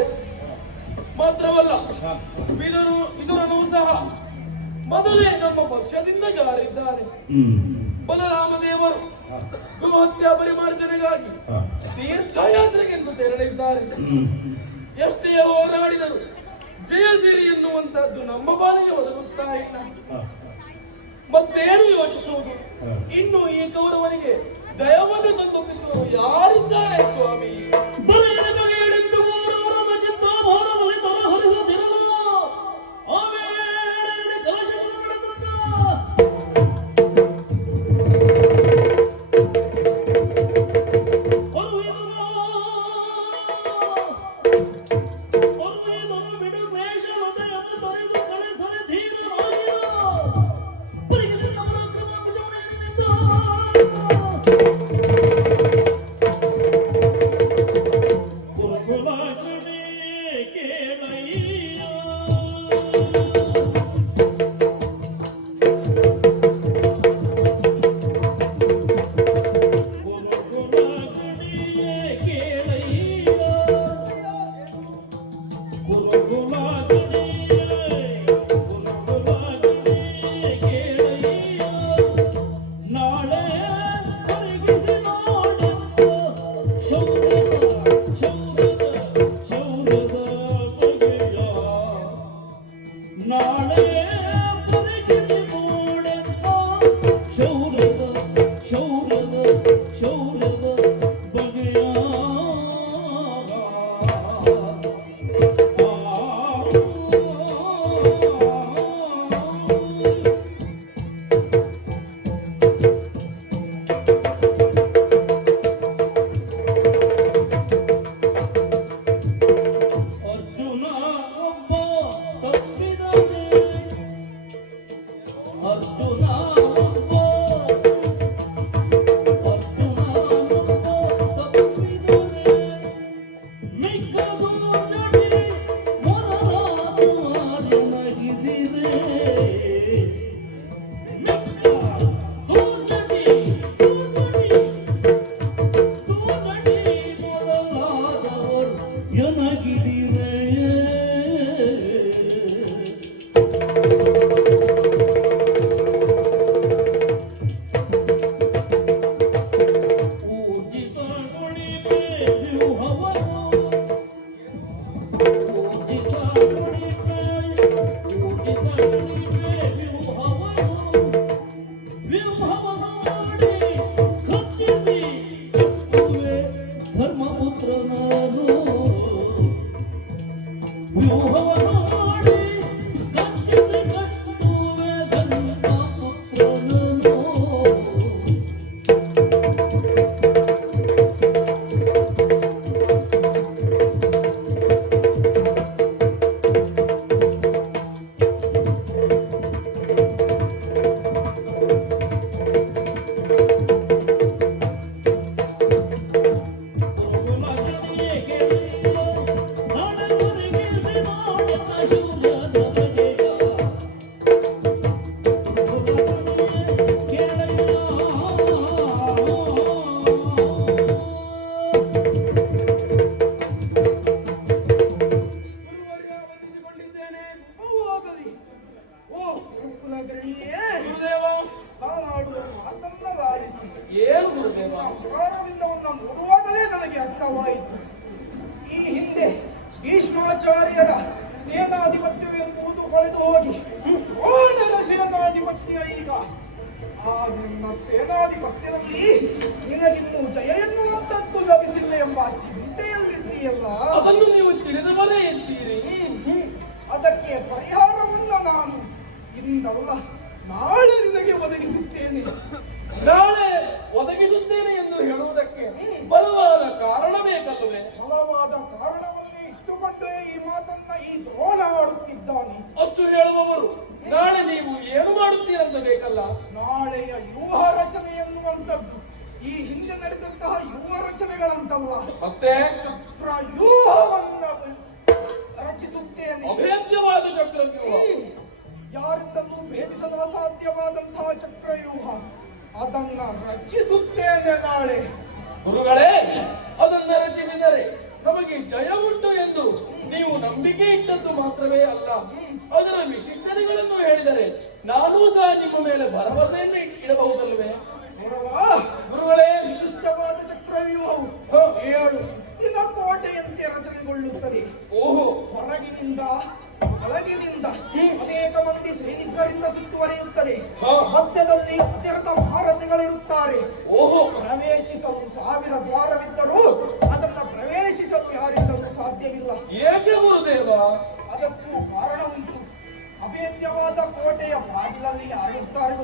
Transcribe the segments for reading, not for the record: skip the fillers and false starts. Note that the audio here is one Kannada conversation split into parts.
ಜಾರಿದ್ದಾರೆ. ಮಾತ್ರವಲ್ಲ, ವಿದುರನು ಸಹ ಮೊದಲೇ ನಮ್ಮ ಪಕ್ಷದಿಂದ ಜಾರಿದ್ದಾರೆ. ಬಲರಾಮ ದೇವರು ಗೋಹತ್ಯಾ ಪರಿಮಾರ್ಜನೆಗಾಗಿ ತೀರ್ಥಯಾತ್ರೆಗೆಂದು ತೆರಳಿದ್ದಾರೆ. ಎಷ್ಟೇ ಹೋರಾಡಿದರು ಜಯಸಿರಿ ಎನ್ನುವಂತಹದ್ದು ನಮ್ಮ ಬಾರಿಗೆ ಒದಗುತ್ತಾ ಇಲ್ಲ. ಮತ್ತೇನು ಯೋಚಿಸುವುದು? ಇನ್ನು ಈ ಕೌರವನಿಗೆ ಜಯವನ್ನು ತಂದೊಪ್ಪಿಸುವರು ಯಾರಿದ್ದಾರೆ ಸ್ವಾಮಿ? ನೋಡುವಾಗಲೇ ನನಗೆ ಅರ್ಥವಾಯಿತು. ಈ ಹಿಂದೆ ಭೀಷ್ಮಾಚಾರ್ಯರ ಸೇನಾಧಿಪತ್ಯವೆಂಬುದು ಕಳೆದು ಹೋಗಿ ದ್ರೋಣರ ಸೇನಾಧಿಪತ್ಯ ಈಗ. ಆ ನಿಮ್ಮ ಸೇನಾಧಿಪತ್ಯದಲ್ಲಿ ನಿನಗಿನ್ನೂ ಜಯ ಎನ್ನುವಂಥದ್ದು ಲಭಿಸಿಲ್ಲ ಎಂಬ ಚಿಂತೆಯಲ್ಲಿದ್ದೀಯಲ್ಲ, ಅದನ್ನು ನೀವು ತಿಳಿದವರೇ ಇದ್ದೀರಿ. ಅದಕ್ಕೆ ಪರಿಹಾರವನ್ನು ನಾನು ಇಂದಲ್ಲ ನಾಳೆ ನಿನಗೆ ಒದಗಿಸುತ್ತೇನೆ. ನಾಳೆ ಒದಗಿಸುತ್ತೇನೆ ಎಂದು ಹೇಳುವುದಕ್ಕೆ ಬಲವಾದ ಕಾರಣ ಬೇಕಲ್ಲವೇ? ಬಲವಾದ ಕಾರಣವನ್ನೇ ಇಟ್ಟುಕೊಂಡೇ ಈ ಮಾತನ್ನ ಈ ದ್ರೋಣ ಆಡುತ್ತಿದ್ದಾನೆ. ಅಷ್ಟು ಹೇಳುವವರು ನಾಳೆ ನೀವು ಏನು ಮಾಡುತ್ತೀರಂತ ಬೇಕಲ್ಲ. ನಾಳೆಯ ವ್ಯೂಹ ರಚನೆ ಎನ್ನುವಂಥದ್ದು ಈ ಹಿಂದೆ ನಡೆದಂತಹ ವ್ಯೂಹ ರಚನೆಗಳಂತಲ್ಲ, ಮತ್ತೆ ಚಕ್ರ ವ್ಯೂಹವನ್ನ ರಚಿಸುತ್ತೇನೆ. ಅಭೇದ್ಯವಾದ ಚಕ್ರವ್ಯೂಹ, ಯಾರಿಂದಲೂ ಭೇದಿಸಲು ಅಸಾಧ್ಯವಾದಂತಹ ಚಕ್ರವ್ಯೂಹ, ಅದನ್ನ ರಚಿಸುತ್ತೇನೆ ನಾಳೆ. ಗುರುಗಳೇ, ಅದನ್ನ ರಚಿಸಿದರೆ ನಮಗೆ ಜಯ ಉಂಟು ಎಂದು ಮಾಡಿದ್ದು ಮಾತ್ರವೇ ಅಲ್ಲ, ಅದರ ವಿಶಿಷ್ಟತೆಗಳನ್ನು ಹೇಳಿದರೆ ನಾನೂ ಸಹ ನಿಮ್ಮ ಮೇಲೆ ಭರವಸೆಯನ್ನು ಇಡಬಹುದಲ್ವೇ? ಗುರುಗಳೇ, ವಿಶಿಷ್ಟವಾದ ಚಕ್ರವ್ಯೂಹವು 7 ಸುತ್ತಿನ ಕೋಟೆಯಂತೆ ರಚನೆಗೊಳ್ಳುತ್ತದೆ. ಓಹೋ, ಹೊರಗಿನಿಂದ ಒಳಗಿನಿಂದ ಅನೇಕ ಮಂದಿ ಸೈನಿಕರಿಂದ ಸುತ್ತುವರಿಯುತ್ತದೆ. ಮಧ್ಯದಲ್ಲಿ ಅತ್ಯರ್ಥ ಮಹಾರಥಿಗಳಿರುತ್ತಾರೆ. ಓಹೋ, ಪ್ರವೇಶಿಸಲು 1000 ದ್ವಾರವಿದ್ದರೂ ಅದನ್ನ ಪ್ರವೇಶಿಸಲು ಯಾರಿಂದಲೂ ಸಾಧ್ಯವಿಲ್ಲ. ಏಕೆ ಗುರುದೇವ? ಅದಕ್ಕೂ ಕಾರಣ ಉಂಟು. ಅಭೇದ್ಯವಾದ ಕೋಟೆಯ ಬಾಗಿಲಲ್ಲಿ ಯಾರಿರ್ತಾರೆ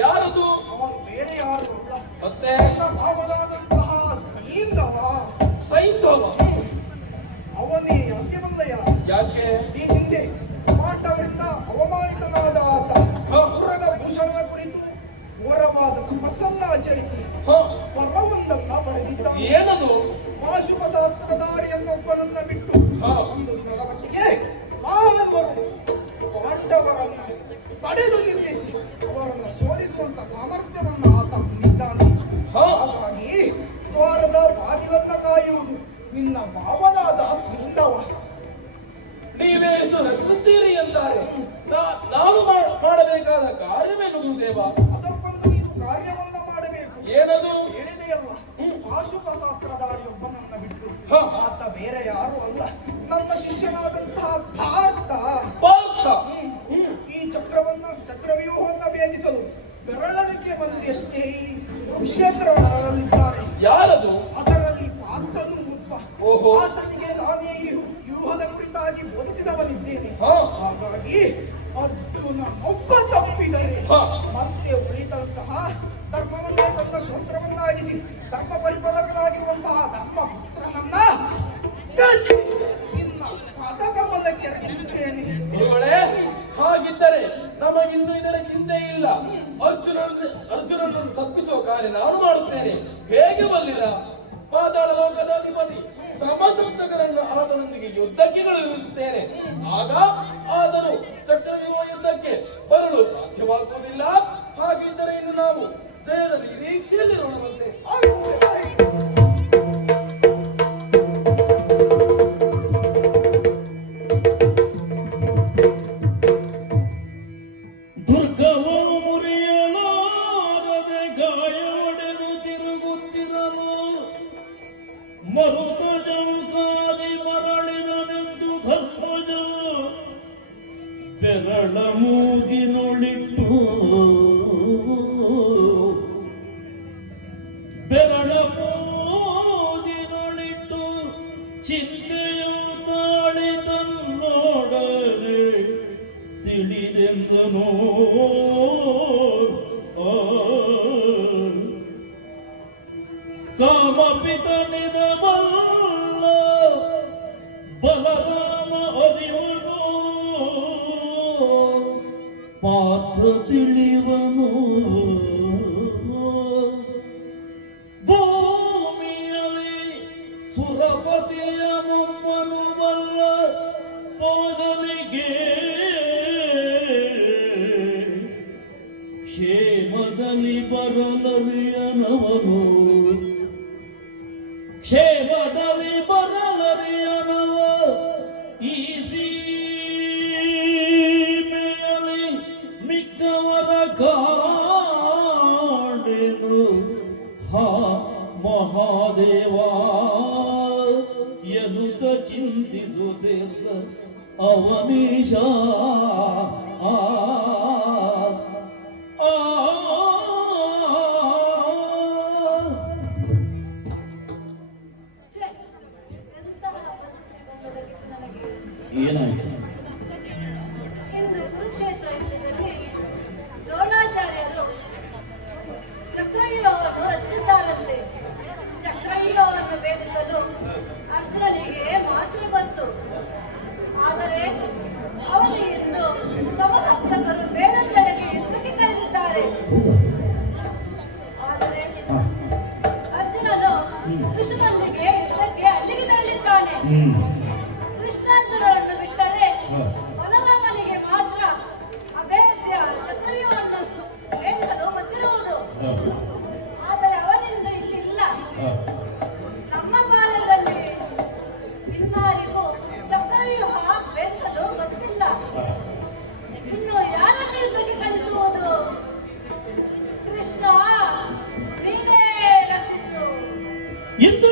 ಯಾರದು? ಅವನು ಬೇರೆ ಯಾರು ಅಲ್ಲ, ಮತ್ತೆ ಭಾವನಾದಂತಹ ಸೈಂಧವ. ಅವನೇ ಯಾಕೆವಲ್ಲಯ್ಯ. ಯಾಕೆ? ಈ ಹಿಂದೆ ಪಾಂಡವರಿಂದ ಅವಮಾನಿತನಾದ ಆತ ಪುರದ ಭೂಷಣದ ಕುರಿತು ಘೋರವಾದ ತಪಸ್ಸನ್ನ ಆಚರಿಸಿ ವರವೊಂದನ್ನ ಪಡೆದಿದ್ದ. ಏನದು? ಪಾಶುಪ ಶಾಸ್ತ್ರಧಾರಿಯನ್ನೊಬ್ಬನನ್ನ ಬಿಟ್ಟು ಒಂದು ದಿನದ ಮಟ್ಟಿಗೆ ನಾಲ್ವರು ಪಾಂಡವರನ್ನು ತಡೆದು ನಿಲ್ಲಿಸಿ ಅವರನ್ನು ಸೋಲಿಸುವಂತ ಸಾಮರ್ಥ್ಯವನ್ನು ಆತ ಹೊಂದಿದ್ದಾನೆ. ಹಾಗಾಗಿ ದ್ವಾರದ ಬಾಗಿಲನ್ನ ಕಾಯುವುದು ನಿನ್ನ ಭಾವನಾದ ಸೈಂಧವ. ನೀವೇ ಎಷ್ಟು ರಕ್ಷಿಸುತ್ತೀರಿ ಎಂದರೆ ನಾನು ಮಾಡಬೇಕಾದ ಕಾರ್ಯವೇನು ದೇವ? ಅದಕ್ಕೊಂದು ನೀನು ಕಾರ್ಯವನ್ನ ಮಾಡಬೇಕು. ಏನದು? ಹೇಳಿದೆಯಲ್ಲ, ಪಾಶುಪ ಶಾಸ್ತ್ರಧಾರಿಯೊಬ್ಬನನ್ನ ಬಿಟ್ಟು ಆತ ಬೇರೆ ಯಾರು ಅಲ್ಲ, ನನ್ನ ಶಿಷ್ಯನಾದಂತಹ ಪಾರ್ಥ. ಈ ಚಕ್ರವ್ಯೂಹವನ್ನ ಭೇದಿಸಲು ಬೆರಳಣಿಕೆ ಮಂದಿಯಷ್ಟೇ ಈ ಕುರುಕ್ಷೇತ್ರದಲ್ಲಿದ್ದಾರೆ. ಯಾರದು? ಅದರಲ್ಲಿ ಪಾರ್ಥನು ಒಬ್ಬ. ಓಹೋ, ಆತನಿಗೆ ನಾನೇ ಈ ವ್ಯೂಹದ ಕುರಿತಾಗಿ ಬೋಧಿಸಿದವನಿದ್ದೇನೆ. ಹಾಗಾಗಿ ಅರ್ಜುನ ಒಬ್ಬ ತಪ್ಪಿದರೆ ಮತ್ತೆ ಉಳಿದಂತಹ ಧರ್ಮವನ್ನೇ ತನ್ನ ಸ್ವತಂತ್ರವನ್ನಾಗಿಸಿ ಧರ್ಮ ಪರಿಪಾಲಕನಾಗಿರುವಂತಹ ಧರ್ಮಪುತ್ರನನ್ನ ನಿನ್ನ ಪದಕಮಲಕ್ಕೆ ಎರಗಿಸುತ್ತೇನೆ. ಹಾಗಿದ್ದರೆ ನಮಗಿನ್ನು ಇದರ ಚಿಂತೆ ಇಲ್ಲ. ಅರ್ಜುನನನ್ನು ತಪ್ಪಿಸುವ ಕಾರ್ಯ ನಾನು ಮಾಡುತ್ತೇನೆ. ಹೇಗೆ ಬಲ್ಲಿರ? ಪಾತಾಳ ಲೋಕದ ಅಧಿಪತಿ ಸಮಸಪ್ತಕರನ್ನು ಆತನೊಂದಿಗೆ ಯುದ್ಧಕ್ಕೆ ಕಳುಹಿಸುತ್ತೇನೆ. ಆಗ ಆತನು ಚಕ್ರವ್ಯೂಹ ಯುದ್ಧಕ್ಕೆ ಬರಲು ಸಾಧ್ಯವಾಗುವುದಿಲ್ಲ. ಹಾಗಿದ್ದರೆ ಇನ್ನು ನಾವು ಜಯದ ನಿರೀಕ್ಷೆಯಲ್ಲಿರೋಣವಂತೆ. ದುರ್ಗವೋ ಮುರಿಯಲಾರದೆ ಗಾಯವಡೆದು ತಿರುಗುತ್ತಿರಲು ಮರುತಜವು ಕಾದಿ ಮರಳಿದನೆಂದು ಧರ್ಮಜವು ಬೆರಳ ಮೂಗಿನೊಳಿಟ್ಟು ಚಿಂತೆಯು ತಾಳಿ ತನ್ನೋಡನೆ ತಿಳಿದೆಂದನು. ಕಾಮಪಿತನಿದ ಬಲ್ಲ ಬಲರಾಮ ಅರಿವನು, ಪಾತ್ರ ತಿಳಿವನು. ಭೂಮಿಯಲ್ಲಿ ಸುರಪತಿಯ ಮೊಮ್ಮನು ಬಲ್ಲ ಪೋದಲಿಗೆ, ಕ್ಷೇಮದಲ್ಲಿ ಬರಲರಿಯನವನು, ಕ್ಷೇಮದಲ್ಲಿ ಬರಲರಿಯನವ. ಈ ಸೀಮೆಯಲ್ಲಿ ಮಿಕ್ಕವರ ಕಾಣೆನು. ಹಾ ಮಹಾದೇವ ಎನ್ನುತ್ತ ಚಿಂತಿಸುತ್ತಿದ್ದ ಅವನೀಶ. ಏನಾಯ್ತು? ಇಂದು ಕುರುಕ್ಷೇತ್ರ ಯುದ್ಧದಲ್ಲಿ ದ್ರೋಣಾಚಾರ್ಯರು ಚಕ್ರವ್ಯೂಹವನ್ನು ರಚಿಸಿದ್ದಾರಂತೆ. ಚಕ್ರವ್ಯೂಹವನ್ನು ಭೇದಿಸಲು ಅರ್ಜುನನಿಗೆ ಮಾತ್ರ ಬಂತು. ಆದರೆ ಅವರು ಇಂದು ಸಮಸಪ್ತಕರು ಬೇಡದೆಡೆಗೆ ಯುದ್ಧಕ್ಕೆ ಕರೆದಿದ್ದಾರೆ. ಆದರೆ ಅರ್ಜುನನು ಕೃಷ್ಣನೊಂದಿಗೆ ಯುದ್ಧಕ್ಕೆ ಅಲ್ಲಿಗೆ ತೆರಳಿದ್ದಾನೆ. ಕೃಷ್ಣಾರ್ಜುನರನ್ನು ಬಿಟ್ಟರೆ ಬಲರಾಮನಿಗೆ ಮಾತ್ರ ಅಭೇದ್ಯ ಚಕ್ರವ್ಯೂಹವನ್ನು ಭೇದಿಸಲು ಬಂದಿರುವುದು. ಆದರೆ ಅವನಿಂದ ಇಲ್ಲಿಲ್ಲ. ನಮ್ಮ ಕಾಲದಲ್ಲಿ ಇನ್ನಾರಿಗೂ ಚಕ್ರವ್ಯೂಹ ಭೇದಿಸಲು ಗೊತ್ತಿಲ್ಲ. ಇನ್ನು ಯಾರನ್ನು ಯುದ್ಧಕ್ಕೆ ಕಳಿಸುವುದು? ಕೃಷ್ಣ, ನೀನೇ ರಕ್ಷಿಸು. ಎಂದು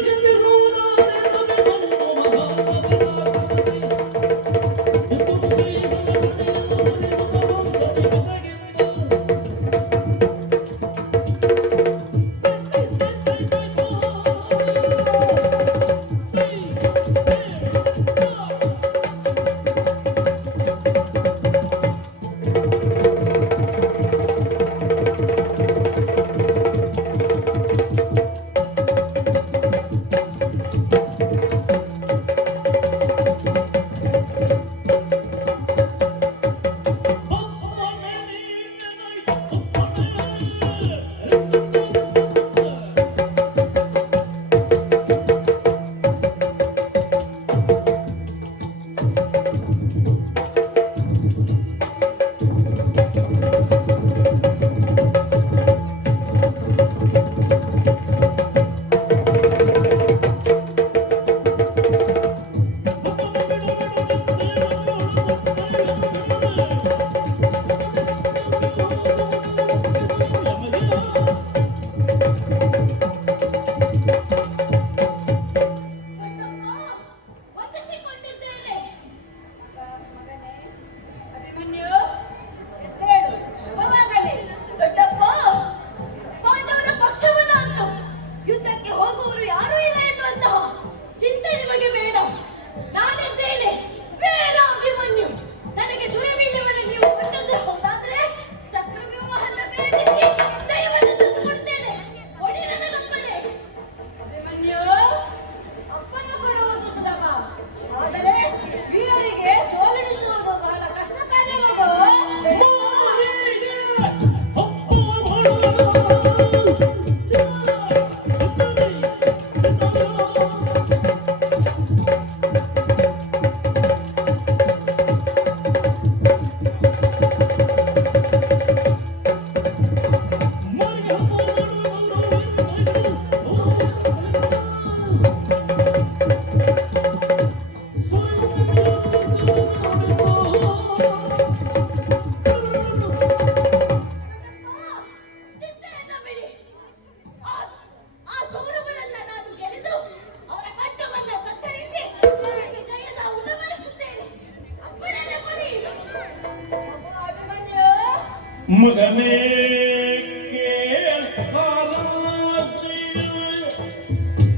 ಮಗನೇ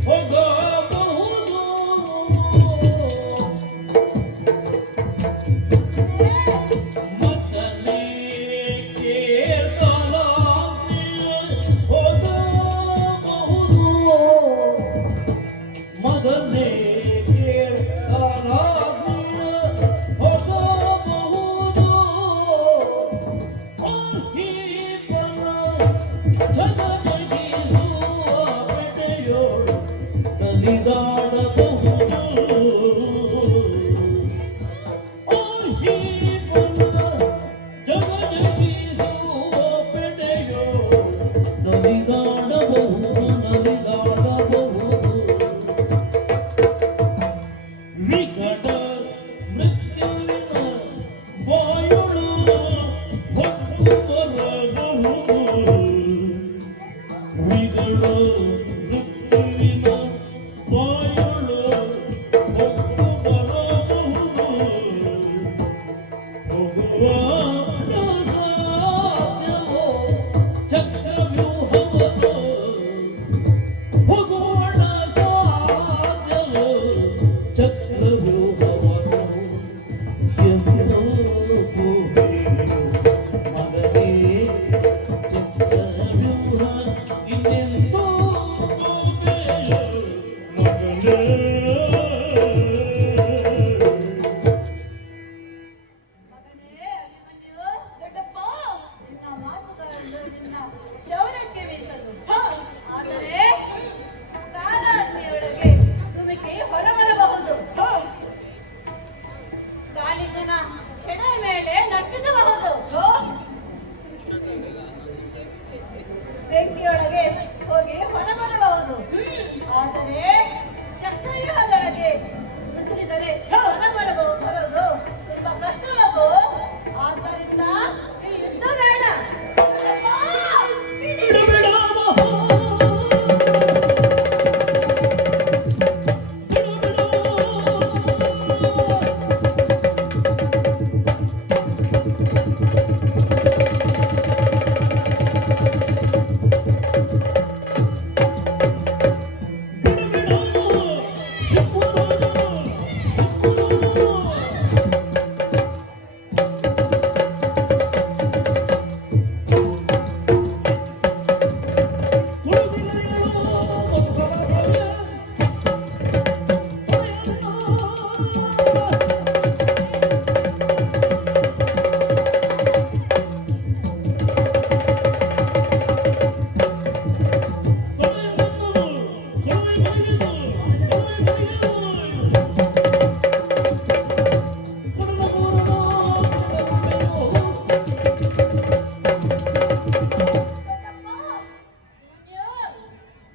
ಹೋಗಬಹುದು ಮಗನೇ ಕೇಳಲಾಗಿಯ ಹೋಗಬಹುದು ಅಹೀಪನ ಜಗದಗಿಸುವ ಪೆಟೆಯೋಳು ನಲಿದಾಡಬಹುದು ಅಹೀಪನ ಜಗದಗಿಸುವ ಪೆಟೆಯೋಳು ನಲಿದಾಡಬಹುದು ವಿಕಟ ಮೃತ್ಯುವಿನ ಬಾಯೊಳು ಹೊತ್ತು ಬರಬಹುದು ವಿಕಟ ಮೃತ್ಯುವಿನ ಬಾಯೊಳು ಹೊತ್ತು ಬರಬಹುದು ಹೋಗುವ ಸಾಧ್ಯವೋ ಚಕ್ರವ್ಯೂಹವೋ ಹೋಗೋಣ ಸಾಧ್ಯವೋ ಚಕ್ರವ್ಯೂಹವನು ಎಂದೋ ಮಗನೇ ಚಕ್ರವ್ಯೂಹ ಇನ್ನೆಂದೋ ಮಗನೇ ಮಗನೇ ಅಭಿಮನ್ಯು, ದೊಡ್ಡಪ್ಪ, ನಿನ್ನ ಮಾತುಗಳನ್ನು ನಿನ್ನ ಶೌರ್ಯಕ್ಕೆ ಮೀಸಲು. ಆದರೆ ಕಾಲಾಗ್ನಿಯೊಳಗೆ ಧುಮುಕಿ ಹೊರಬರಬಹುದು. ಗಾಳಿತನ ಕೆಡೆ ಮೇಲೆ ನರ್ತಿಸಬಹುದು. ಬೆಂಕಿಯೊಳಗೆ ಹೋಗಿ ಹೊರಬರಬಹುದು. ಆದರೆ ಚಕ್ರವ್ಯೂಹದೊಳಗೆ ನುಸುಳಿದರೆ ಬರೋದು ತುಂಬಾ ಕಷ್ಟವೋ. ಆದ್ದರಿಂದ ಈ ಯುದ್ಧ ಬೇಡ.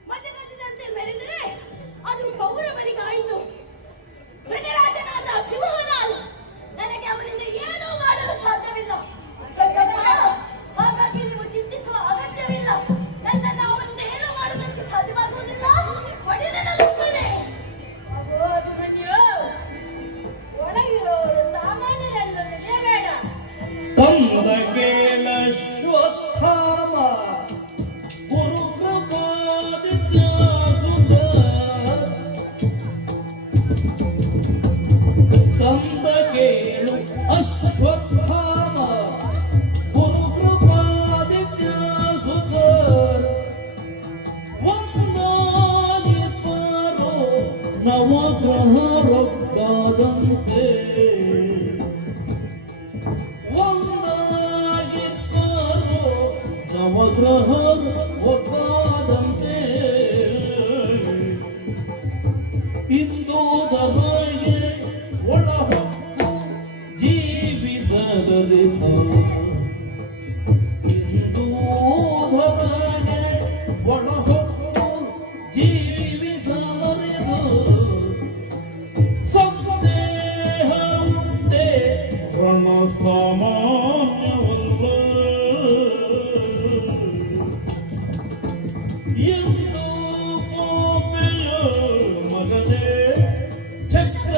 ಮಜಗತ್ತಿನಂತೆ ಮೆರೆದರೆ ಅದು ಕೌರವರಿಗಾಯಿತು. ಮೃಗರಾಜನಾದ ಸಿಂಹನಾದ ನನಗೆ ಅವರಿಂದ ಏನೂ ಮಾಡಲು ಸಾಧ್ಯವಿಲ್ಲ. ಹಾಗಾಗಿ ನೀವು ಚಿಂತಿಸುವ ಅಗತ್ಯವಿಲ್ಲ. ನನ್ನನ್ನು ಅವರಿಂದ ಏನೂ ಮಾಡುವುದಕ್ಕೆ ಸಾಧ್ಯವಾಗುವುದಿಲ್ಲ. ಹೊಡೆದ ನಗುತ್ತೇನೆ. ಅಗೋ ಅಭಿಮನ್ಯು, ಒಳಗಿರೋರು ಸಾಮಾನ್ಯರೆಂದು ತಿಳಿಯಬೇಡ. ಕಂದ ಕೇಳ ಶ್ವತ್ಥಾಮ ಗುರುಕೃಪಾದಿತ್ಯ ಸುತ ಕಂದ ಕೇಳು ಅಶ್ವತ್ಥಾಮ ಗುರುಕೃಪಾದಿತ್ಯ ಸುತ ಒಂದಾಗಿಪ್ಪರೋ ನವಗ್ರಹ ರೊಕ್ಕಾದಂತೆ ಒಂದಾಗಿಪ್ಪರೋ ನವಗ್ರಹ ಒಕ್ಕಾದಂತೆ ಇಂದು ದಮಗೆ ಒಳಹೊಕ್ಕು ಜೀವಿಸದರಿತ ಇಂದು ಧಮಗೆ ಒಳಹೊಕ್ಕು ಜೀವಿಸದರಿತು ಸಂದೇಹ ಉಂಟೆ ರಣ ಸಾಮಾನ್ಯವಲ್ಲ ಎಂದು ಕೋಪೆಯ ಮಗನೇ ಚಕ್ರ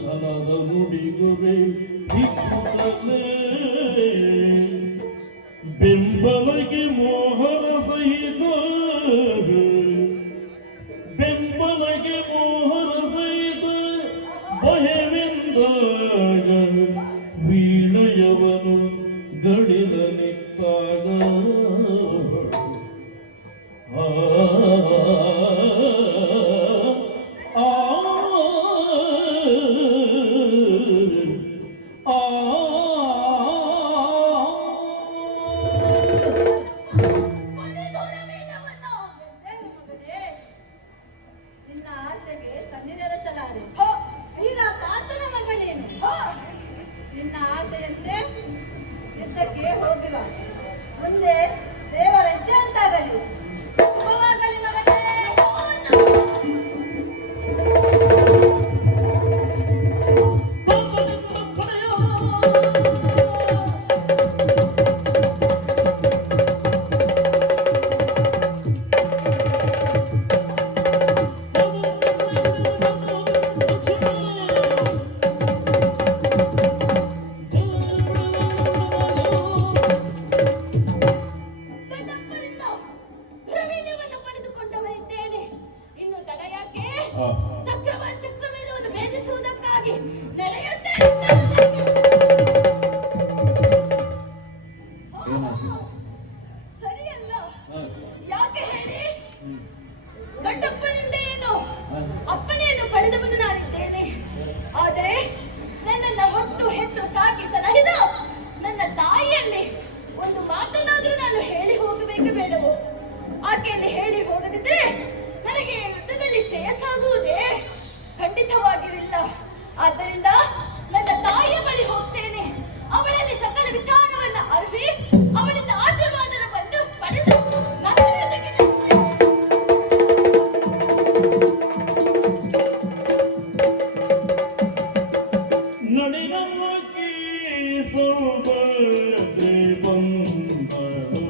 ಛಲದ ನುಡಿಗುರೆ ಇಕ್ಕುತ್ತಲೇ ಬೆಂಬಲಗೆ ಮೋಹನ ಸಹಿತ ಬೆಂಬಲಗೆ ಮೋಹನ ಸಹಿತ ಭಯವೆಂದಾಗ ವೀಣಯವನು ಗಳಿಲ ನಿತ್ತಾಗ ಆ ಆ ಆ ನಿನ್ನ ಆಸೆಗೆ ಕಣ್ಣಿನೆರ ಚಲಾರೆ ವೀರ ತಾತನ ಮಗಳೇನು ನಿನ್ನ ಆಸೆಯಂತೆ ಎತ್ತಕ್ಕೆ ಹೋಗಿವ ಮುಂದೆ ದೇವರ ಇಚ್ಛೆ ಅಂತಾಗಲಿ ಶುಭವಾಗಲಿ ಮಗನೇ ದೊಡ್ಡಪ್ಪನಿಂದ ಪ್ರಾವೀಣ್ಯವನ್ನು ಪಡೆದುಕೊಂಡವರಿದ್ದೇನೆ. ಇನ್ನು ತಡ ಯಾಕೆ? ಚಕ್ರವೇದವನ್ನು ಭೇದಿಸುವುದಕ್ಕಾಗಿ ನಡೆಯುತ್ತೇನೆ. ಸರಿಯಲ್ಲ ಯಾಕೆ ಹೇಳಿ? ದೊಡ್ಡಪ್ಪನಿಂದ ಏನು ಅಪ್ಪನೆಯನ್ನು ಪಡೆದವನು ನಾನಿದ್ದೇನೆ. ಆದರೆ ನನ್ನನ್ನು ಹೊತ್ತು ಹೆತ್ತು ಸಾಕಿ ಸಲಹಿದ ನನ್ನ ತಾಯಿಯಲ್ಲಿ ಒಂದು ಮಾತನ್ನಾದರೂ ನಾನು ಹೇಳಿ ಹೋಗಬೇಕು ಬೇಡವೋ? ಆಕೆಯಲ್ಲಿ ಹೇಳಿ ಹೋಗದಿದ್ರೆ ನನಗೆ ಯುದ್ಧದಲ್ಲಿ ಶ್ರೇಯಸ್ಸಾಗುವುದೇ? ಖಂಡಿತವಾಗಿಯೂ ಇಲ್ಲ. ಆದ್ದರಿಂದ ನನ್ನ ತಾಯಿಯ ಬಳಿ ಹೋಗ್ತೇನೆ. ಅವಳಲ್ಲಿ ಸಕಲ ವಿಚಾರವನ್ನ ಅರಿವಿ ಅವಳಿಂದ ಆಶೀರ್ವಾದನ ಪಡೆದು ನಂತರ ಯುದ್ಧಕ್ಕೆ ನಡೆನವಕ್ಕೆ ಸೌಭದ್ರೆ ಬಂದಳು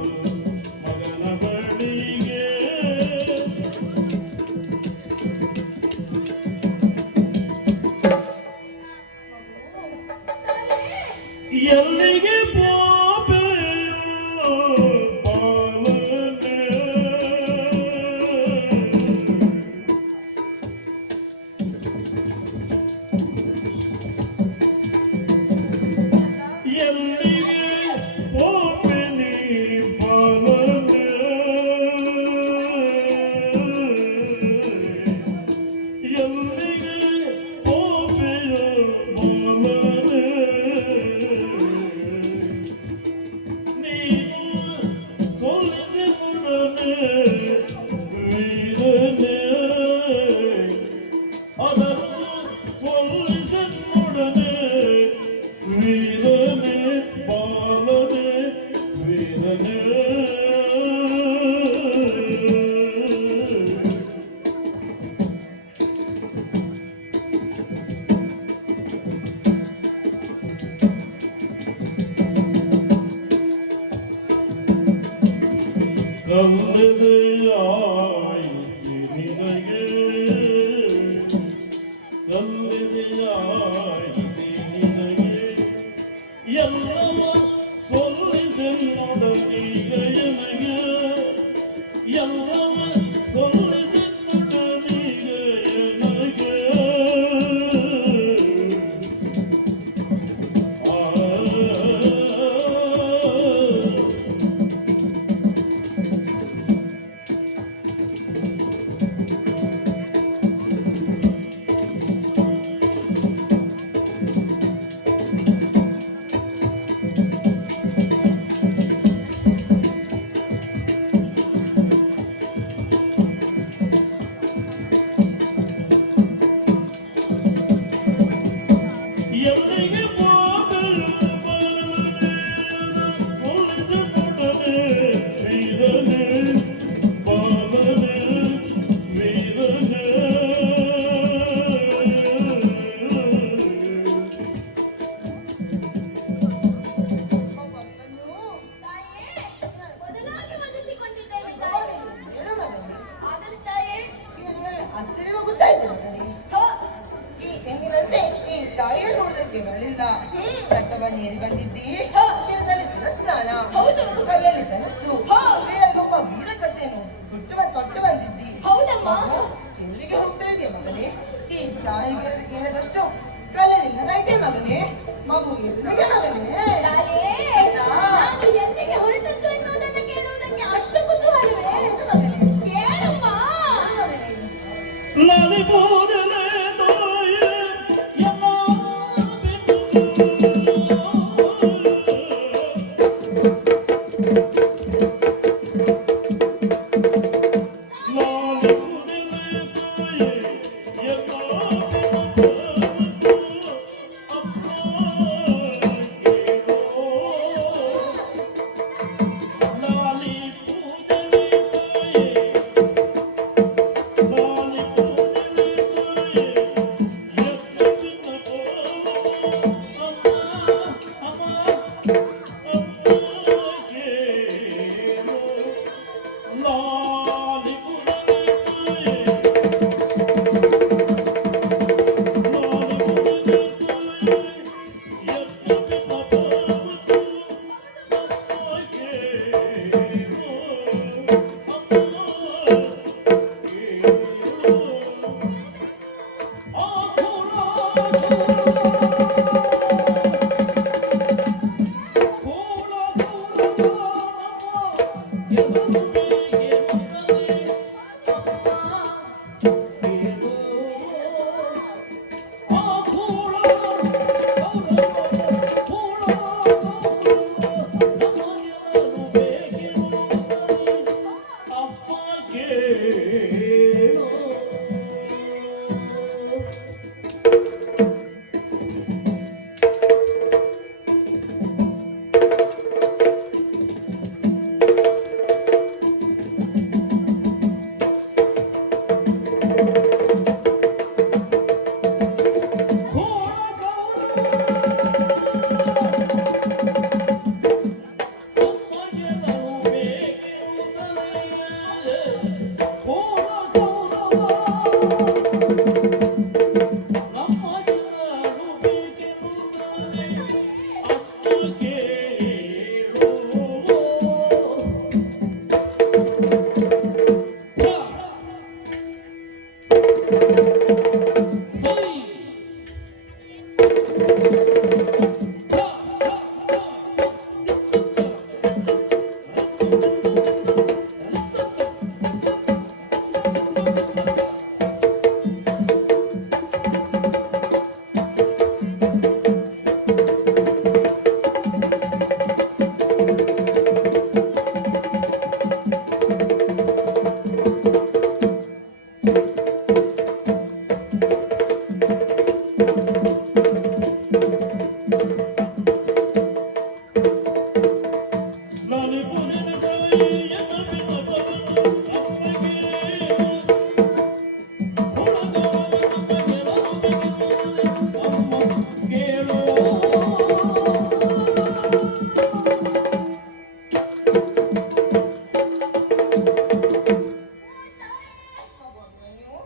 ಮಗನ ಬಳಿಗೆ ಎಲ್ಲಿಗೆ ಪೋಪೆಯೋ ಪಾಲನೆ ಎಲ್ಲಿಗೆ ಪೋಪೆನಿ ಪಾಲನೆ ಎಲ್ಲಿಗೆ ಪೋಪೆಯ ಪಾಲನೆ ನೀನು ಸೋಲಿಸಿದೊಡನೆ ವೀರನೆ ಅದನ್ನು ಸೋಲಿಸಿದೊಡನೆ ವೀರನೆ ಪಾಲನೆ ವೀರನೆ ಕಲ್ಲೆದೆಯಾಯಿತು ನಿನಗೆ ಕಲ್ಲೆದೆಯಾಯಿತು ನಿನಗೆ ಎಲ್ಲವ ಸೊಲ್ಲಿಸೆನ್ನೊಡನೀಗ ಎನಗೆ ಎಲ್ಲವ ಸೊಲ್ಲಿಸೆನ್ನೊಡನೀಗ ಎನಗೆ ಅಗತ್ಯಗಳಿಲ್ಲ. ರಥವನ್ನೇರಿ ಬಂದಿದ್ದಿ, ಹಾ. ಶಿರದಲ್ಲಿ ಸುರಸ್ನಾನ, ಹೌದು. ಕೈಯಲ್ಲಿ ಧನಸ್ಸು, ಹಾ. ಶ್ರೀಯರಿಗೊಬ್ಬ ವೀರಕಸೇನು ಸುಟ್ಟುವ ತೊಟ್ಟು ಬಂದಿದ್ದಿ. ಹೌದಮ್ಮ. ಮಗು, ಎಲ್ಲಿಗೆ ಹೋಗ್ತಾ ಇದೆಯಾ ಮಗನೇ? ಈ ತಾಯಿಗೆ ಏನದಷ್ಟು ಕಲೆಯಿಲ್ಲದಾಯ್ತೆ ಮಗನೇ. ಮಗು ಎಲ್ಲಿಗೆ ಮಗನೇ? ತಾಯೇ, ನಾನು ಎಲ್ಲಿಗೆ ಹೊರಟದ್ದು ಎನ್ನುವುದನ್ನು ಕೇಳುವುದಕ್ಕೆ ಅಷ್ಟು ಕುತೂಹಲವೇ? ಹೌದು ಮಗನೇ. ಕೇಳಮ್ಮ. ಲಾಲಿಪೂರನೆ ತಾಯೆ ಯಮ್ಮ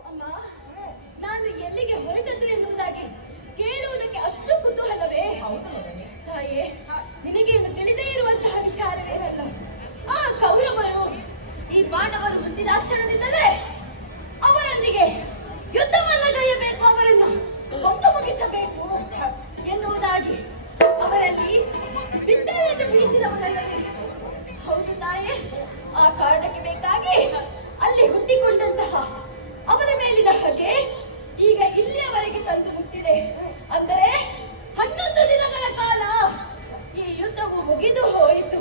ಅಮ್ಮ, ನಾನು ಎಲ್ಲಿಗೆ ಹೊರಟದ್ದು ಎನ್ನುವುದಾಗಿ ಕೇಳುವುದಕ್ಕೆ ಅಷ್ಟು ಕುತೂಹಲವೇ? ಹೌದು ಮಗನೇ. ತಾಯೇ, ನಿನಗೇನು ತಿಳಿದೇ ಇರುವಂತಹ ವಿಚಾರವೇನಲ್ಲ. ಆ ಕೌರವರು ಈ ಪಾಂಡವರು ಹುಟ್ಟಿದಾಕ್ಷಣದಿಂದಲೇ ಅವರೊಂದಿಗೆ ಯುದ್ಧವನ್ನು ಗೈಯಬೇಕು, ಅವರನ್ನು ಕೊಂದು ಮುಗಿಸಬೇಕು ಎನ್ನುವುದಾಗಿ ಅವರಲ್ಲಿ ವಿದ್ಯೆಯನ್ನು ಬೀಸಿದವರಲ್ಲವೇ? ಹೌದು ತಾಯೇ, ಆ ಕಾರಣಕ್ಕೆ ಬೇಕಾಗಿ ಅಲ್ಲಿ ಹುಟ್ಟಿಕೊಂಡಂತಹ ಅವರ ಮೇಲಿನ ಹಾಗೆ ಈಗ ಇಲ್ಲಿಯವರೆಗೆ ತಂದು ಮುಟ್ಟಿದೆ. ಅಂದರೆ 11 ದಿನಗಳ ಕಾಲ ಈ ಯುದ್ಧವು ಮುಗಿದು ಹೋಯಿತು.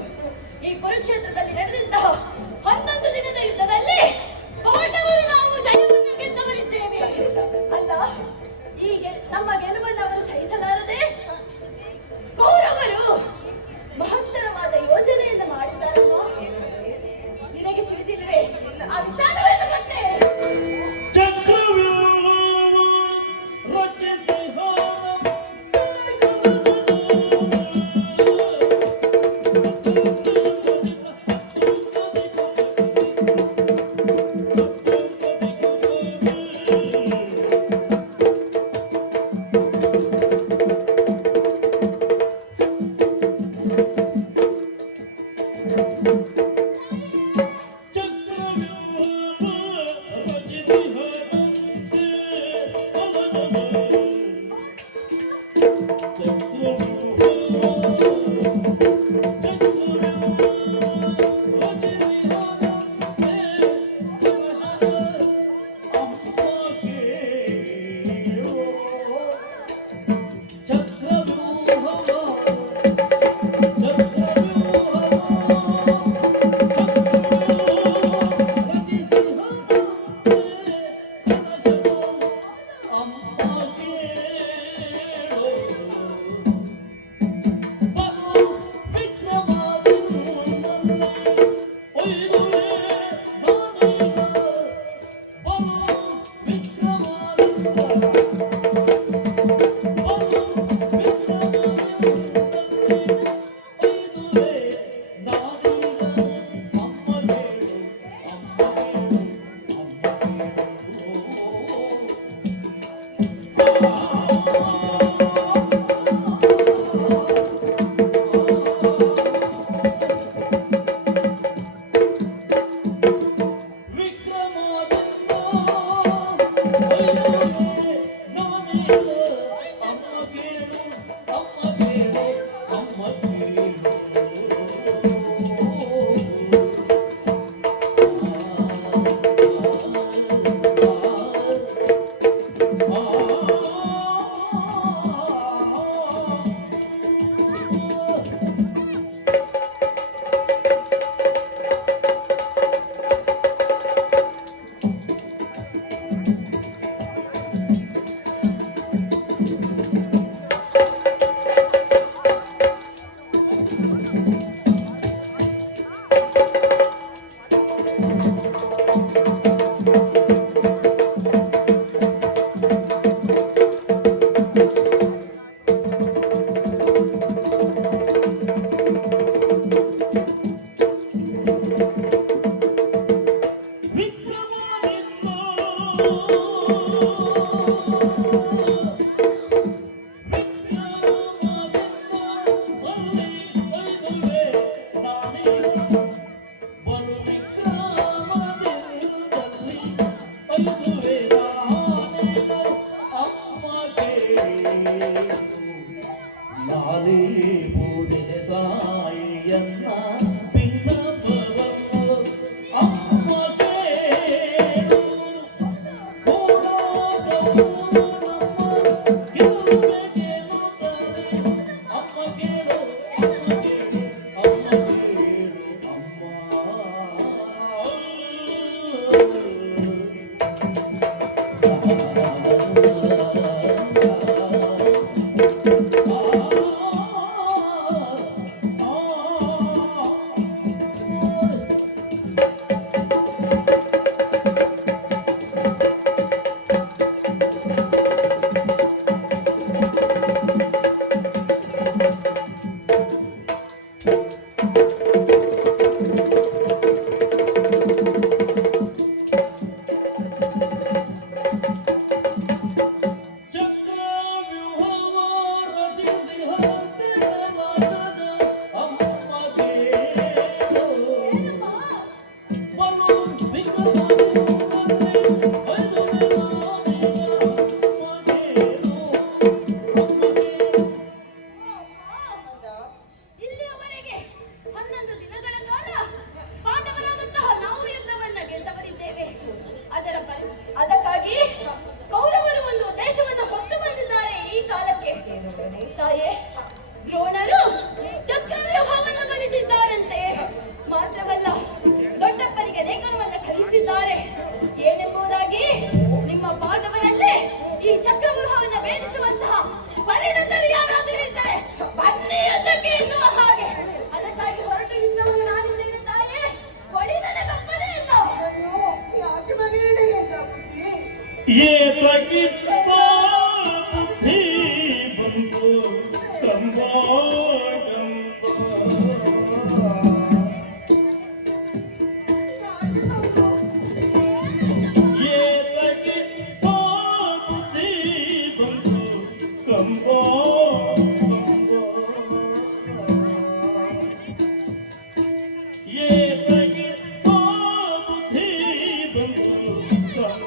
ಈ ಕುರುಕ್ಷೇತ್ರದಲ್ಲಿ ನಡೆದಂತಹ 11 ದಿನದ ಯುದ್ಧದಲ್ಲಿ ಪಾಂಡವರು ನಾವು ಜಯವನ್ನು ಗೆದ್ದವರಿದ್ದೇವೆ. ಅಲ್ಲ, ಹೀಗೆ ನಮ್ಮ ಗೆಲುವನ್ನು ಅವರು ಸಹಿಸಲಾರದೆ ಕೌರವರು ಮಹತ್ತರವಾದ ಯೋಜನೆಯನ್ನು ಮಾಡಿದ್ದಾರಮ್ಮ. ನಿನಗೆ ತಿಳಿದಿಲ್ವೇ? ಆ ವಿಚಾರವನ್ನು ಮತ್ತೆ ಚಕ್ರವ್ಯೂಹವು ರಚಿಸಿ ಇಲ್ಲಿಯವರೆಗೆ 11 ದಿನಗಳ ಕಾಲ ಪಾಂಡವರಾದಂತಹ ನಾವು ಯುದ್ಧವನ್ನ ಗೆದ್ದವರಿದ್ದೇವೆ. ಅದಕ್ಕಾಗಿ ಕೌರವರು ಒಂದು ದೇಶವನ್ನು ಹೊತ್ತು ಬಂದಿದ್ದಾರೆ ಈ ಕಾಲಕ್ಕೆ. ತಾಯೇ, ದ್ರೋಣರು ಚಕ್ರವ್ಯೂಹವನ್ನು ಬಲಿತಿದ್ದಾರಂತೆ. ಮಾತ್ರವಲ್ಲ, ದೊಡ್ಡಪ್ಪನಿಗೆ ಲೇಖನವನ್ನು ಕಲಿಸಿದ್ದಾರೆ. ಏನೆಂಬುದಾಗಿ ನಿಮ್ಮ ಪಾಂಡವರಲ್ಲೇ ಈ ಚಕ್ರವ್ಯೂಹವನ್ನು ಭೇದಿಸುವಂತಹ ಪರಿಣತರು ಯಾರಾದರೂ ಇದ್ದರೆ ಬನ್ನಿ ಯುದ್ಧಕ್ಕೆ ಎನ್ನುವ ಹಾಗೆ. ಅದಕ್ಕಾಗಿ ಹೊರಟು ನಿಂತವನು ನಾನಿದ್ದೇನೆ ತಾಯೇ. ಕೊಡಿ ನನಗಪ್ಪಣೆಯನ್ನು. ಯಾಕೆ ಮನೆಯಲ್ಲಿ ಎಲ್ಲ ಬುದ್ಧಿ? ಏತಕ್ಕಿಂತ ಬುದ್ಧಿ ಬಂತು ಕಂಬ ಏತಕ್ಕಿಂತ ಬುದ್ಧಿ ಬಂತು ಕಂಬ ಏತಕ್ಕಿಂತ ಬುದ್ಧಿ ಬಂತು ಕಂಬ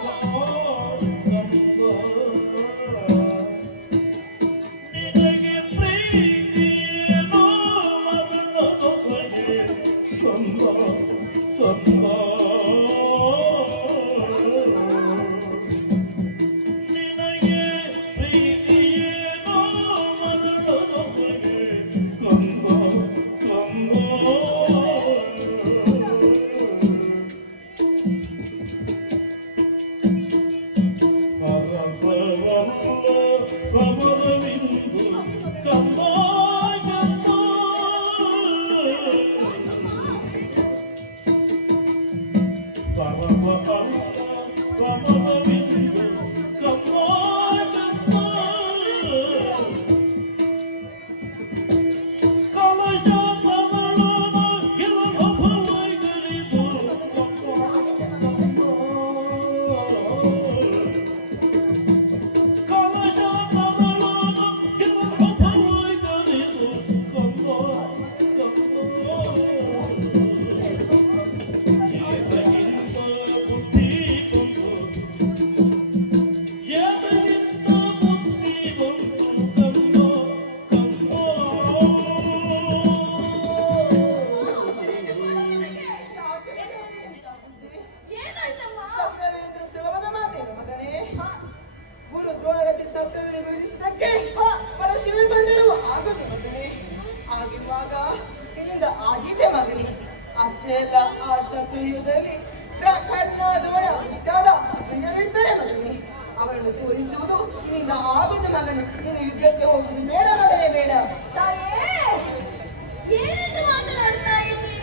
ಅಷ್ಟೇ ಅಲ್ಲ ಆ ಚಕ್ರಯುಗದಲ್ಲಿ ಕರ್ಣಾದವರ ಮುದ್ದಾದ ಪ್ರಿಯವಿದ್ದರೆ ಮಗನೇ ಅವಳನ್ನು ಸೋಲಿಸುವುದು ನಿನ್ನ ಆಗುದು ಮಗನೇ. ನಿನ್ನ ಯುದ್ಧಕ್ಕೆ ಹೋಗುವುದು ಬೇಡ ಮಗನೇ, ಬೇಡ. ತಾಯೇ ಏನೆಂದು ಮಾತನಾಡ್ತಾ ಇದ್ದೀರಿ?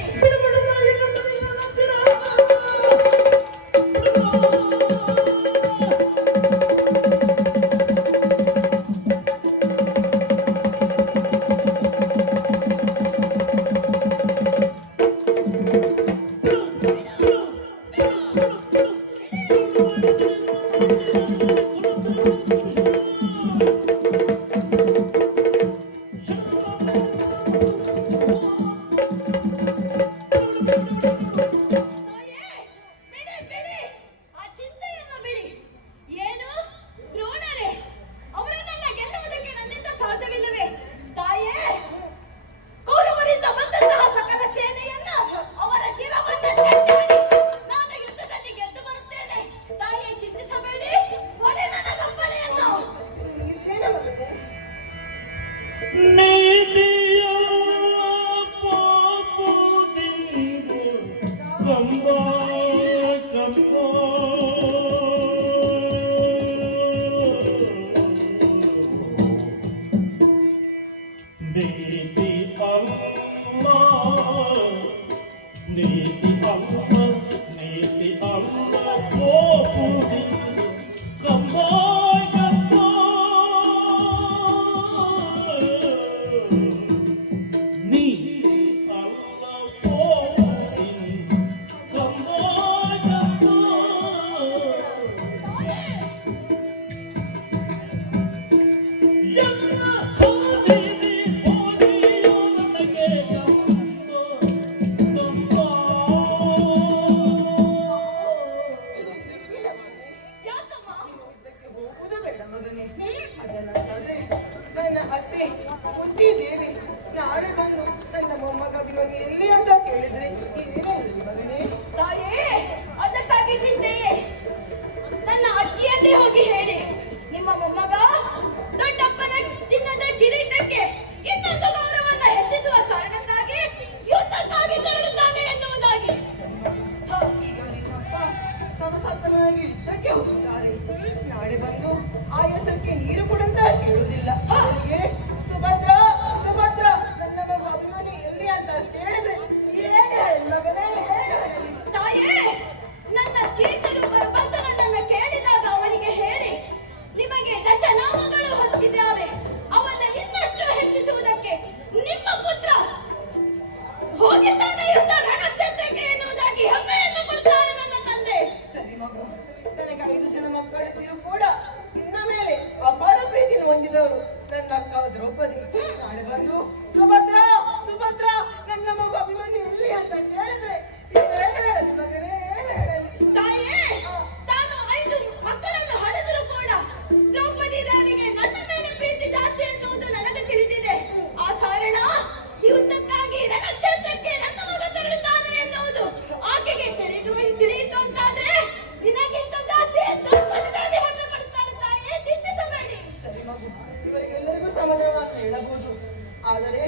ನನ್ನ ಅತ್ತೆ ಕುಂತಿ ದೇವಿ ನಾಳೆ ಬಂದು ನನ್ನ ಮೊಮ್ಮಗ ಅಭಿಮನ್ಯು ಎಲ್ಲಿ ಅಂತ ಕೇಳಿದ್ರೆ ಮಗನೇ. ತಾಯೇ ಅದಕ್ಕಾಗಿ ಚಿಂತೆಯೇ? ನನ್ನ ಅಜ್ಜಿಯಲ್ಲಿ ಹೋಗಿ ಹೇಳಿ ನಿಮ್ಮ ಮೊಮ್ಮಗ ದೊಡ್ಡಪ್ಪನ ಚಿನ್ನದ ಕಿರೀಟಕ್ಕೆ ಇನ್ನೊಂದು ಗೌರವನ್ನ ಹೆಚ್ಚಿಸುವ ಕಾರಣಕ್ಕಾಗಿ ಯುದ್ಧಕ್ಕಾಗಿ ತೆರಳುತ್ತಾನೆ ಎನ್ನುವುದಾಗಿ. ಈಗ ನಿನ್ನಪ್ಪ ಸಮಸಪ್ತನಾಗಿ ಯುದ್ಧಕ್ಕೆ ಹೋಗುತ್ತಾರೆ. ನಾಳೆ ಬಂದು ಆಯಾಸಕ್ಕೆ ನೀರು ಕೊಡಂತ ಕೇಳುವುದಿಲ್ಲ. ಅವರಿಗೆ ಸುಭದ್ರ ಸುಭದ್ರ ನನ್ನ ಮಗು ಅಭಿಮನ್ಯು ಎಲ್ಲಿ ಅಂತ ಕೇಳಿದ್ರೆ ತಾಯೇ ನನ್ನ ಕೀರ್ತರು ಬಂದು ನನ್ನನ್ನು ಕೇಳಿದಾಗ ಅವರಿಗೆ ಹೇಳಿ ನಿಮಗೆ ದಶನಾಮಗಳು ಹತ್ತಿದ್ದಾವೆ, ಅವನ್ನ ಇನ್ನಷ್ಟು ಹೆಚ್ಚಿಸುವುದಕ್ಕೆ ನಿಮ್ಮ ಪುತ್ರ ಹೋಗಿದ್ದಾನೆ ಯುದ್ಧ ರಣಕ್ಷೇತ್ರಕ್ಕೆ ಎನ್ನುವುದಾಗಿ ಹೆಮ್ಮೆಯನ್ನು ಪಡ್ತಾರೆ ನನ್ನ ತಂದೆ. ಸರಿ ಮಗು, ನನಗೆ 5 ಜನ ಮಕ್ಕಳಿದ್ದರೂ ಕೂಡ ನಿನ್ನ ಮೇಲೆ ಅಪಾರ ಪ್ರೀತಿಯನ್ನು ಹೊಂದಿದವರು ನನ್ನ ಅಕ್ಕ ದ್ರೌಪದಿ. ನಾಳೆ ಬಂದು ಸುಭದ್ರ ಸುಭದ್ರ ನನ್ನ ಮಗು ಅಭಿಮನ್ಯು ಎಲ್ಲಿ ಅಂತ ಕೇಳಿದ್ರೆ ತಾಯೇ ತಾನು 5 ಮಕ್ಕಳನ್ನು ಹಡೆದರೂ ಕೂಡ ದ್ರೌಪದಿ ದೇವಿಗೆ ನನ್ನ ಮೇಲೆ ಪ್ರೀತಿ ಜಾಸ್ತಿ ಎನ್ನುವುದು ನನಗೆ ತಿಳಿದಿದೆ. ಆ ಕಾರಣ ಯುದ್ಧಕ್ಕಾಗಿ ರಣಕ್ಷೇತ್ರಕ್ಕೆ ನನ್ನ ಮಗ ತೆರಳುತ್ತಾನೆ ಎನ್ನುವುದು ಆಕೆಗೆ ತಿಳಿಯಿತು ಅಂತಾದ್ರೆ ನಿನಗಿಂತ ಜಾಸ್ತಿ ದ್ರೌಪದಿ ದೇವಿ ಹೆಮ್ಮೆ ಪಡ್ತಾಳೆ. ತಾಯೇ ಚಿಂತಿಸಬೇಡಿ. ಸರಿ ಮಗು, ಇವರಿಗೆಲ್ಲರಿಗೂ ಸಮಾಧಾನ ಹೇಳಬಹುದು. ಆದರೆ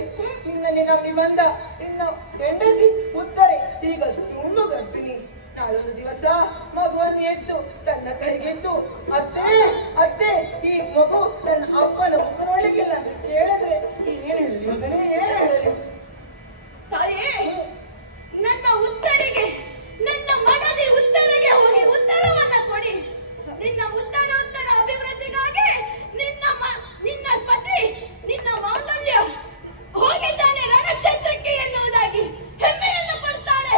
ನಿನ್ನನ್ನು ನಂಬಿ ಬಂದ ನಿನ್ನ ಹೆಂಡತಿ ಉತ್ತರೆ ಈಗ ತುಂಬು ಗರ್ಭಿಣಿ. ನಾಳೊಂದು ದಿವಸ ಮಗುವನ್ನು ಎದ್ದು ತನ್ನ ಕೈಗೆದ್ದು ಅತ್ತೆ ಅತ್ತೆ ಈ ಮಗು ನನ್ನ ಅಪ್ಪನ ಮುಖ ನೋಡ್ಲಿಕ್ಕಿಲ್ಲ ಅಂತ ಕೇಳಿದ್ರೆ ಏನ್ ಹೇಳಿ ಮಗನೇ, ಏನ್ ಹೇಳಿ? ತಾಯೇ ನನ್ನ ಉತ್ತರಿಗೆ ನನ್ನ ಮಡದಿ ಉತ್ತರಿಗೆ ಹೋಗಿ ಉತ್ತರವನ್ನ ಕೊಡಿ. ನಿನ್ನ ಉತ್ತರ ಅಭಿವೃದ್ಧಿಗಾಗಿ ನಿನ್ನ ಪತಿ ನಿನ್ನ ಮಾಂಗಲ್ಯ ಹೋಗಿದ್ದಾನೆ ರಣಕ್ಷೇತ್ರಕ್ಕೆ ಎನ್ನುವುದಾಗಿ ಹೆಮ್ಮೆಯನ್ನು ಪಡ್ತಾಳೆ.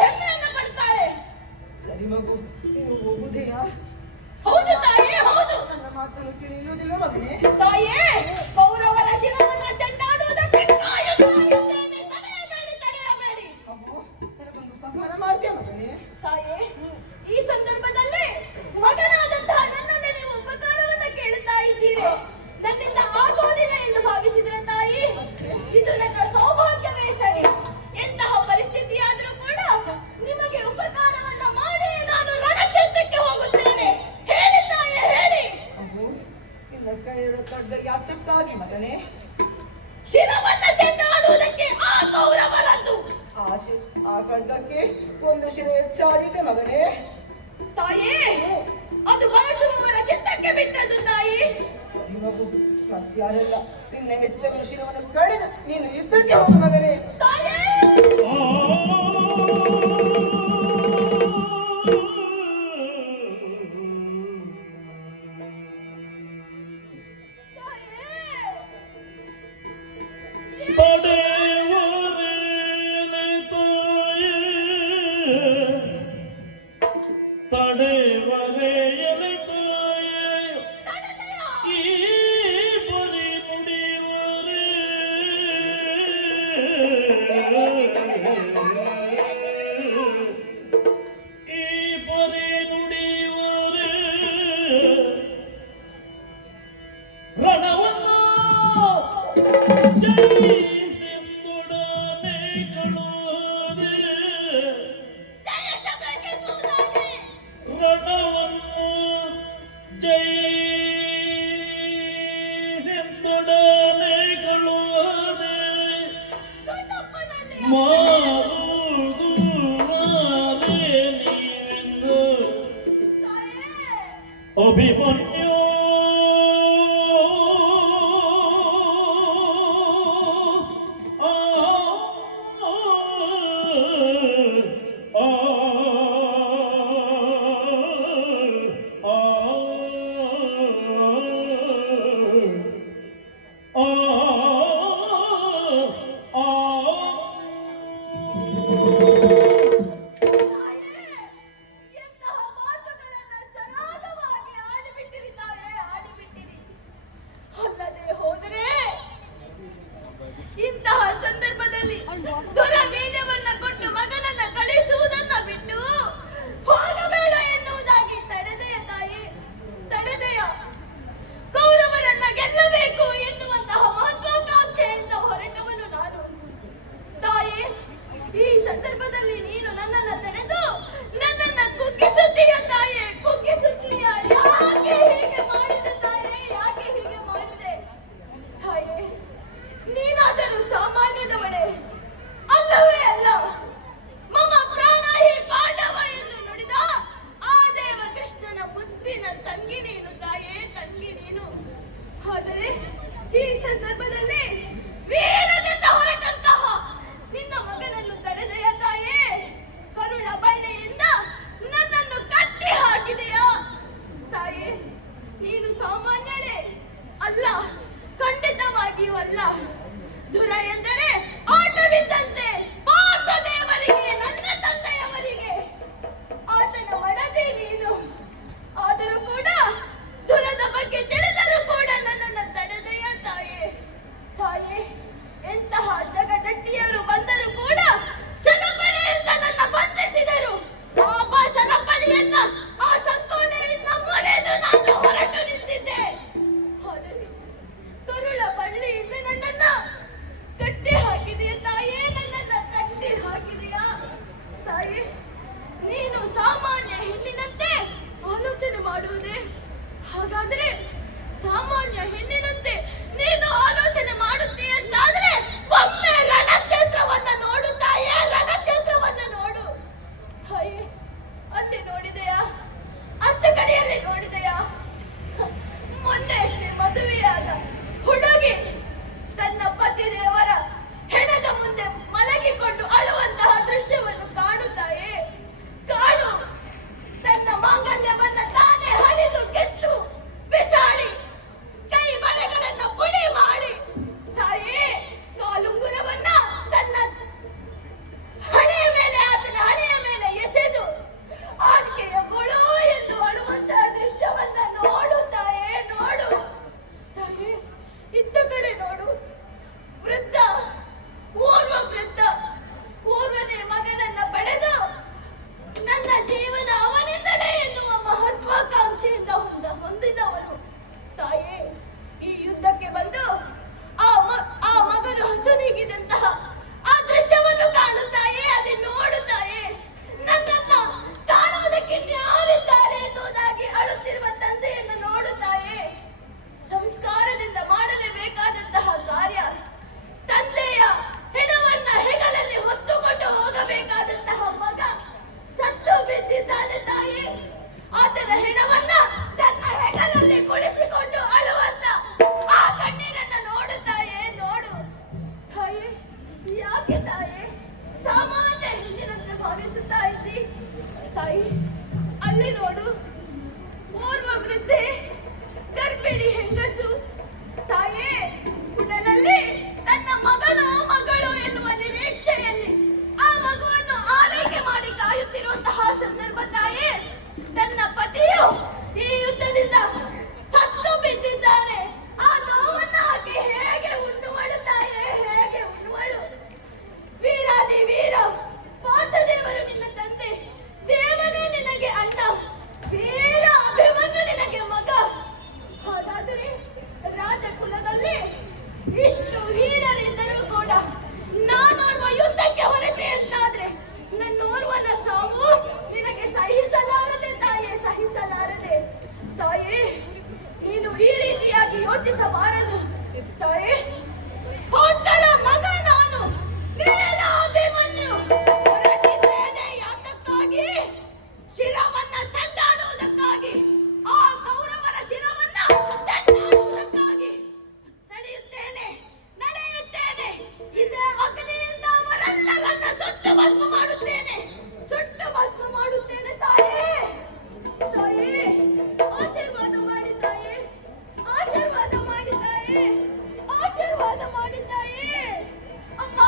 ಸರಿ ಮಗು, ನೀನು ಹೋಗುವುದೆಯಾ? ಹೌದು ತಾಯೇ, ಹೌದು. ನನ್ನ ಮಾತನ್ನು ತಿಳಿಯುವುದಿಲ್ಲ ಮಗನೇ. ತಾಯೇ ಕೌರವರ ಶಿರವನ್ನ ಚಂಡ ಖಡ್ಗಕ್ಕೆ ಒಂದು ಶಿರೆ ಹೆಚ್ಚಾಗಿದೆ ಮಗನೇ. ತಾಯಿ, ಅದು ಬಳಸುವವರ ಚಿತ್ತಕ್ಕೆ ಬಿಟ್ಟದ್ದು ತಾಯಿ. ಸರಿ ಮಗು, ಮತ್ಯಾರೆಲ್ಲ ನಿನ್ನ ಹೆತ್ತ ಶಿರವನ್ನು ಕಡಿದು ನೀನು ಯುದ್ಧಕ್ಕೆ ಹೋಗು ಮಗನೇ. ತಾಯಿ, ತಡೆವರೆಯಲೆ ತಾಯೇ ಈ ಬರಿ ನುಡಿವರೆ ಈ ಬರಿ ನುಡಿವರೆ ರಣವನ್ನು ಜಯಿಸೆಂದೊಡನೆ ಕಳುವರೆ ರಣವನ್ನು ಜಯಿಸೆಂದೊಡನೆ ಕಳುವರೆ ಮಾರುದುರಾರೆ ನೀವೆಂದು ಅಭಿಮನ್ಯು ಎಂತಹ ಮಾತುಗಳನ್ನ ಸರಾಗವಾಗಿ ಆಡಿಬಿಟ್ಟಿರಿ ತಾಯೇ, ಆಡಿಬಿಟ್ಟಿರಿ. ಅಲ್ಲದೆ ಹೋದರೆ ಇಂತಹ ಸಂದರ್ಭದಲ್ಲಿ ದುರವೀರ್ಯವನ್ನ ಕೊಟ್ಟು ಮಗನನ್ನ ಕಳಿಸುವುದನ್ನ ಬಿಟ್ಟು ಹೋಗಬೇಡ ಎನ್ನುವುದಾಗಿ ತಡೆದೆಯ ತಾಯಿ, ತಡೆದೆಯ. ಕೌರವರನ್ನ ಗೆಲ್ಲಬೇಕು ಎನ್ನುವಂತಹ ಮಹತ್ವಾಕಾಂಕ್ಷೆಯಿಂದ ಹೊರಟವನು ನಾನು. ತಾಯಿ, ಈ ಸಂದರ್ಭದಲ್ಲಿ ನೀನು ನನ್ನನ್ನ ತಡೆದು ನನ್ನನ್ನ ಕುಗ್ಗಿಸುತ್ತೀಯ ತಾಯೇ, ಕುಗ್ಗಿಸುತ್ತೀಯ. ಯಾಕೆ ಹೀಗೆ ಮಾಡಿದೆ ತಾಯೇ, ಯಾಕೆ ಹೀಗೆ ಮಾಡಿದೆ ತಾಯೇ? ನೀನಾದರೂ ಸಾಮಾನ್ಯದವಳೆ ಅಲ್ಲವೇ ಅಲ್ಲ. ಮಮ ಪ್ರಾಣ ಹಿ ಪಾಂಡವ ಎಂದು ನುಡಿದ ಆ ದೇವ ಕೃಷ್ಣನ ಮುದ್ದಿನ ತಂಗಿ ನೀನು ತಾಯೇ, ತಂಗಿ ನೀನು. ಆದರೆ ಈ ಸಂದರ್ಭದಲ್ಲಿ ವೀರದಿಂದ ಹೊರಟಂತಹ ನಿನ್ನ ಮಗನನ್ನು ತಡೆದೆಯ ತಾಯೇ. ಕರುಳ ಬಳ್ಳಿಯಿಂದ ನನ್ನನ್ನು ಕಟ್ಟಿ ಹಾಕಿದೆಯಾ ತಾಯೇ? ನೀನು ಸಾಮಾನ್ಯಳೇ ಅಲ್ಲ, ಖಂಡಿತವಾಗಿಯೂ ಅಲ್ಲ. ದುರ ಎಂದರೆ ಆಟವಿದ್ದಂತೆ ಪಾರ್ಥ ದೇವರಿಗೆ, ನನ್ನ ತಂದೆಯವರಿಗೆ. ಆತನ ಒಡದೆ ನೀನು. ಆದರೂ ಕೂಡ ದುರದ ಬಗ್ಗೆ ತಿಳಿದರೂ ಕೂಡ ನನ್ನನ್ನು ತಡೆದೆಯ ತಾಯೇ. ತಾಯೇ, ಎಂತಹ ಜಗದಟ್ಟಿಯರು ಬಂದರೂ ಕೂಡ ಸರಪಳಿಯಿಂದ ನನ್ನ ಬಂಧಿಸಿದರು. ಆ ಸರಪಳಿಯನ್ನ ಆ ಸಂಕೋಲೆಯಿಂದ ಮುರಿದು ನಾನು ಹೊರಟು ನಿಂತಿದ್ದೆ. ಆದರೆ ಕರುಳ ಬಳ್ಳಿಯಿಂದ ನನ್ನನ್ನ ಕಟ್ಟಿ ಹಾಕಿದೆಯ ತಾಯೇ, ನನ್ನ ಭಸ್ಮ ಮಾಡುತ್ತೇನೆ, ಸುಟ್ಟು ಭಸ್ಮ ಮಾಡುತ್ತೇನೆ ತಾಯೇ. ತಾಯೇ, ಆಶೀರ್ವಾದ ಮಾಡಿ ತಾಯೇ, ಆಶೀರ್ವಾದ ಮಾಡಿ ತಾಯೇ, ಆಶೀರ್ವಾದ ಮಾಡಿ ತಾಯೇ. ಅಮ್ಮ,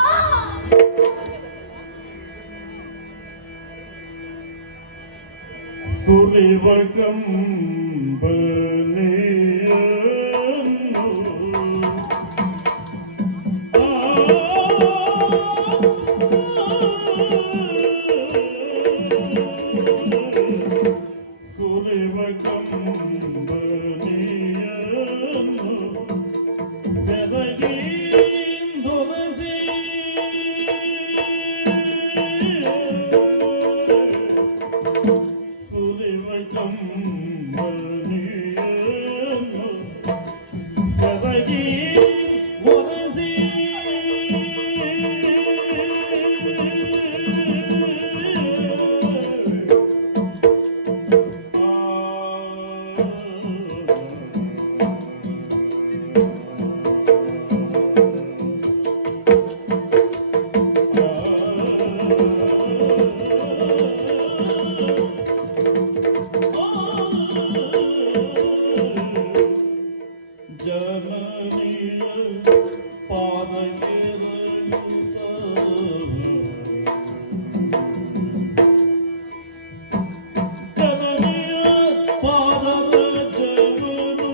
ಸುರಿವ ಕಂಬನಿಯನ್ನು ಸುರಿವ ಕಂಬನಿಯನ್ನು ಸೆರಗಿ ದೊರಸಿ ಸುರಿವ ಕಂಬನಿಯನ್ನು ಸೆರಗಿ ಒರೆಸಿ ಜನನಿಯ ಪಾದಕ್ಕೆ ಜನನಿಯ ಪಾದದ ಜವನು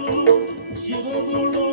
ಶಿವಗುಳು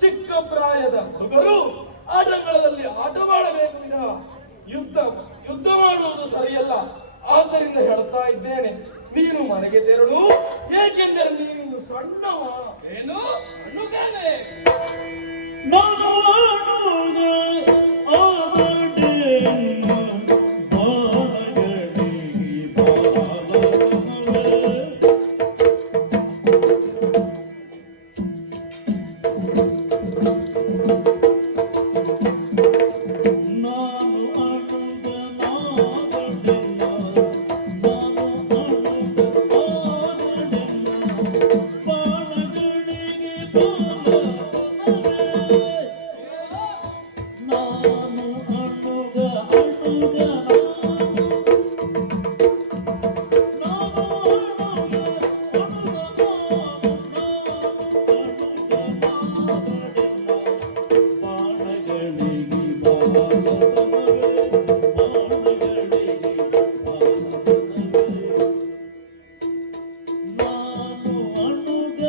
ಚಿಕ್ಕ ಪ್ರಾಯದ ಹುಡುಗರು ಆಟಗಳಲ್ಲಿ ಆಟವಾಡಬೇಕು ವಿನಃ ಯುದ್ಧ ಮಾಡುವುದು ಸರಿಯಲ್ಲ. ಆದ್ದರಿಂದ ಹೇಳ್ತಾ ಇದ್ದೇನೆ, ನೀನು ಮನೆಗೆ ತೆರಳು. ಏಕೆಂದರೆ ನೀನು ಸಣ್ಣವ. ಏನು ಅಣ್ಣುಗಾನೆ ನಾನು ಆಡುಗ ಆದಡೆನ್ನ ಬಾಣಗಳಿಗೆ ಬಾಲತನವೇ. ನಾನು ಅನುಗನಾದಡೆನ್ನ ಬಾಣಗಳಿಗೆ ಬಾಲತನವೇ. ನಾನು ಅನುಗ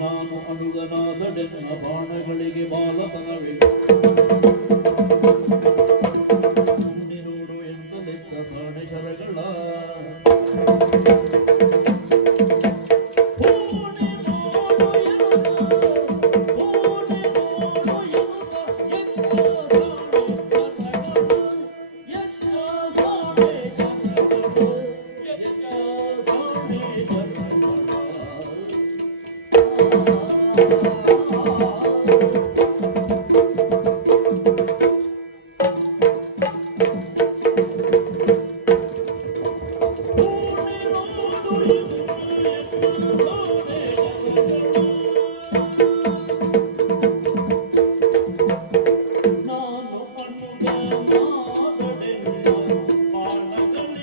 ನಾನು ಅನುಗನಾದಡೆನ್ನ ಬಾಣಗಳಿಗೆ ಬಾಲತನವೇ. ನೋಡು ಎಂತ ಲೆಕ್ಕ ಸಾಣೆ ಶರಗಳ ನಾನು ಅನುಗನಾದಡೆನ್ನ ಬಾಣಗಳಿಗೆ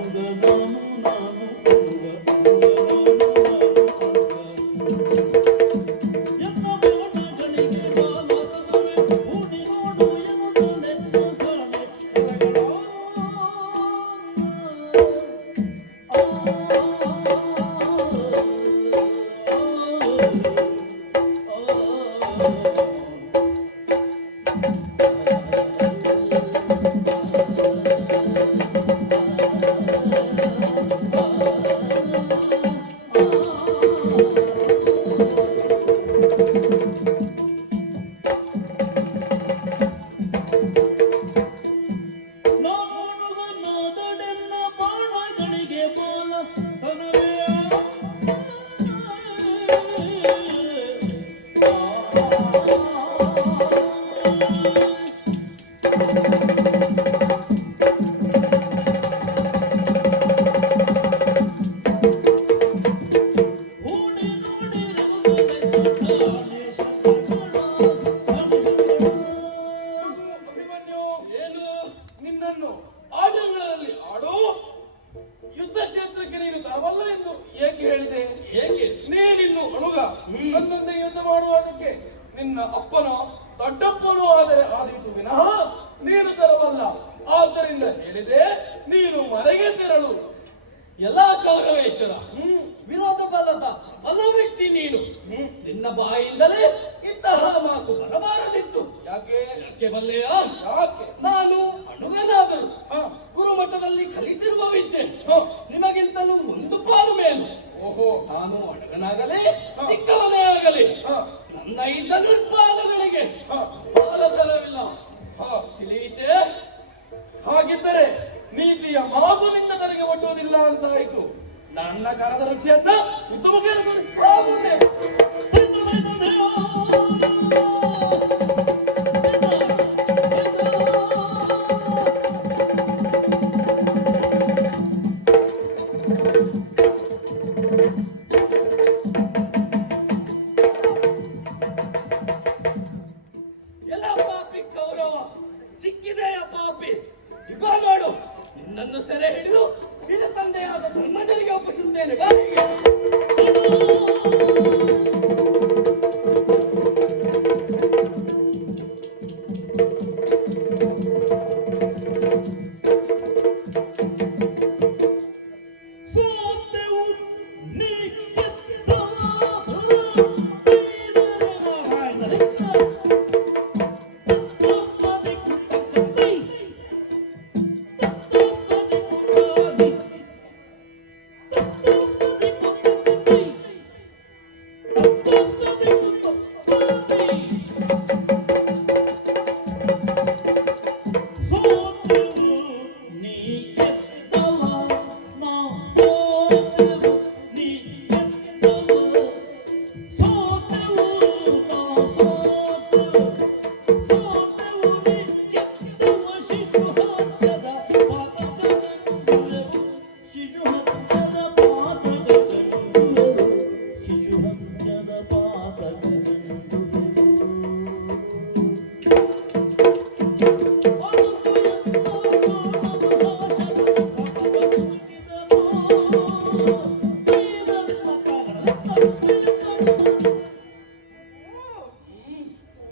ಅನುಗ ನಾನು ಅನುಗ ಎನ್ನ ಬಾಣಗಳಿಗೆ ಬಾಲತನವೇ ಹೂಡಿ ನೋಡು ಎನ್ನುತ್ತಾನೆ ಸಾಲೆ ನಾನುಗನಾದಡೆನ್ನ ಬಾಣಗಳಿಗೆ ಬಾಲತನವೇ ಹೂಡಿ ನೋಡಿ ಅಭಿಮನ್ಯು, ಏನು ನಿನ್ನನ್ನು ಆಟಗಳಲ್ಲಿ ಆಡು ಯುದ್ಧ ಕ್ಷೇತ್ರಕ್ಕೆ ನೀನು ತರಬಲ್ಲ ಎಂದು ಏಕೆ ಹೇಳಿದೆ? ಏಕೆ ನೀನಿನ್ನು ಅನುಗ ನನ್ನೊಂದಿಗೆ ಯುದ್ಧ ಮಾಡುವುದಕ್ಕೆ ನಿನ್ನ ಅಪ್ಪನ ದೊಡ್ಡಪ್ಪನೂ ಆದರೆ ಆದೀತು ವಿನಃ ನೀನು ತರಬಲ್ಲ. ಆದ್ದರಿಂದ ಹೇಳಿದೆ ನೀನು ಮನೆಗೆ ತೆರಳು. ಎಲ್ಲಾ ಗೌರವೇಶ್ವರ ವಿರೋಧ ಬಲ್ಲದ ಬಲ ವ್ಯಕ್ತಿ ನೀನು. ನಿನ್ನ ಬಾಯಿಂದಲೇ ಇಂತಹ ಮಾತು ಬರಬಾರದಿತ್ತು. ಯಾಕೆ ಯಾಕೆ ಬಲ್ಲೆಯ? ಯಾಕೆ ನಾನು ಅನುಗನಾದರು ಗುರುಮಠದಲ್ಲಿ ಕಲಿತಿರುವ ವಿದ್ಯೆ ನಿಮಗಿಂತಲೂ ಒಂದು ಪಾಲು ಮೇಲು. ಓಹೋ ನಾನು ಅಡುಗನಾಗಲಿ ಚಿಕ್ಕವನೇ ಆಗಲಿ ನನ್ನ ಇದ್ದ ನಿರ್ಮಾಣಗಳಿಗೆ ಬಾಲತನವಿಲ್ಲ. ತಿಳಿಯಿತೆ? ಹಾಗಿದ್ದರೆ ನೀತಿಯ ಮಾತು ನಿನ್ನ ತಲೆಗೆ ಒಡ್ಡುವುದಿಲ್ಲ ಅಂತಾಯಿತು. ನನ್ನ ಕರದ ರುಚಿಯನ್ನ ಉತ್ತಮಕ್ಕೆ ಎಲ್ಲ ಪಾಪಿ ಗೌರವ ಸಿಕ್ಕಿದೆಯ ಪಾಪಿ. ಈಗ ನೋಡು, ನಿನ್ನನ್ನು ಸೆರೆ ಹಿಡಿದು ನಿನ್ನ ತಂದೆಯಾದ ಧರ್ಮಜನಿಗೆ ಒಪ್ಪಿಸುತ್ತೇನೆ. ಬಾಯಿಗೆ ಸೋತೆವು ನೀ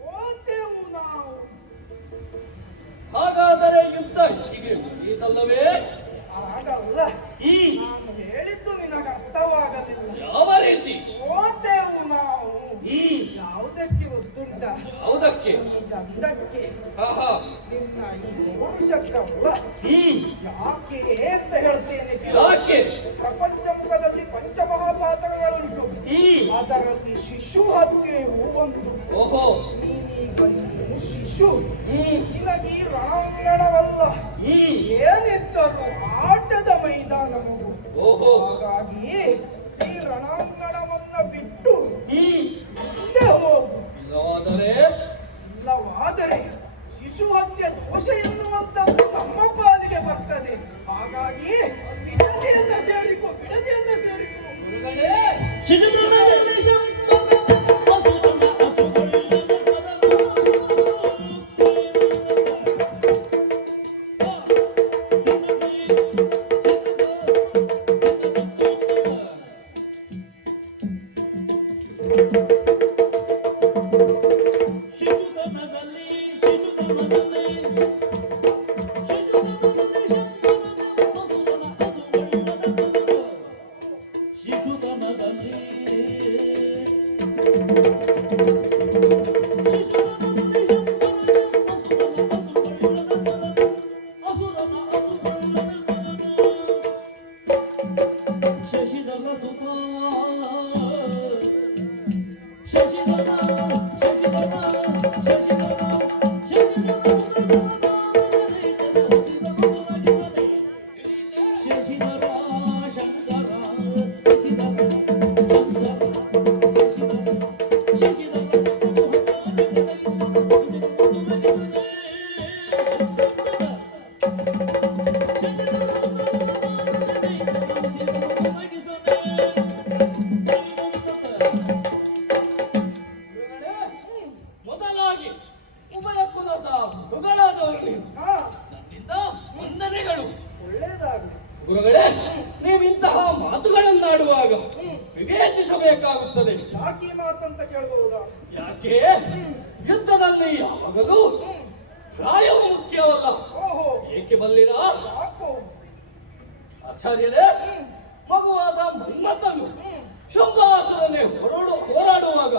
ಸೋತೆವು ನಾವು. ಹಾಗಾದರೆ ಯುದ್ಧ ಹೀಗೆ ಮುಗಿಯಿತಲ್ಲವೇ? ಹಾಗಲ್ಲ, ನಾನು ಹೇಳಿದ್ದು ನಿನಗೆ ಅರ್ಥವಾಗಲಿಲ್ಲ. ಯಾವ ರೀತಿ? ಸೋತೆವು ನಾವು. ಯಾವುದಕ್ಕೆ ಗೊತ್ತುಂಟ? ಯಾವುದಕ್ಕೆ? ಚಂದಕ್ಕೆ. ಆಹಾ ನಿನ್ನ ಈ ಪೌರುಷಕ್ಕಲ್ಲ. ಯಾಕೆ ಅಂತ ಹೇಳ್ತೇನೆ ಕೇಳು. ಯಾಕೆ? ಪ್ರಪಂಚ ಮುಖದಲ್ಲಿ ಪಂಚಮಹಾಪಾತಕಗಳುಂಟು. ಅದರಲ್ಲಿ ಶಿಶು ಹತ್ಯೆಯು ಒಂದು. ಓಹೋ ನೀನೀಗ ನೀನು ಶಿಶು. ನಿನಗೆ ಈ ರಣಾಂಗಣವಲ್ಲ, ಏನಿದ್ದರೂ ಆಟದ ಮೈದಾನ ಮಗು. ಓಹೋ ಹಾಗಾಗಿ ಈ ರಣಾಂಗಣವನ್ನ ಬಿಟ್ಟು ಮುಂದೆ ಹೋಗು. ಇಲ್ಲವಾದರೆ ಇಲ್ಲವಾದರೆ ಶಿಶು ಹತ್ಯೆ ದೋಷ ಎನ್ನುವಂಥದ್ದು ನಮ್ಮ ಪಾಲಿಗೆ ಬರ್ತದೆ. ಹಾಗಾಗಿ ಬಿಡದೆಯನ್ನ ಸೇರಿಕೋ, ಬಿಡದೆಯನ್ನ ಸೇರಿಕೋ. ಗುರುಗಳೇ ಶಿಶುಧನ ಶಶಿಧರ ಶಂಕರ ಶಶಿಧರ ಮೊದಲಾಗಿ ಉಭಯ ಕುಲದ ಮೃಗಳಾದವರು ನೀವು ಹಾ ನನ್ನಿಂದ ವಂದನೆಗಳು. ಒಳ್ಳೇದಾಗಲಿ. ಗುರುಗಳೇ, ನೀವು ಇಂತಹ ಮಾತುಗಳನ್ನಾಡುವಾಗ ವಿವೇಚಿಸಬೇಕಾಗುತ್ತದೆ. ಯಾಕೆ ಈ ಮಾತಂತ ಕೇಳಬಹುದಾ? ಯಾಕೆ ಯುದ್ಧದಲ್ಲಿ ಯಾವಾಗಲೂ ಪ್ರಾಯವು ಮುಖ್ಯವಲ್ಲ. ಓಹೋ, ಏಕೆ ಬಲ್ಲಿರಾ ಯಾಕೋ? ಆಚಾರ್ಯರೇ, ಮಗುವಾದ ಮನ್ಮಥನು ಶಂಭಾಸುರನೇ ಹೋರಾಡುವಾಗ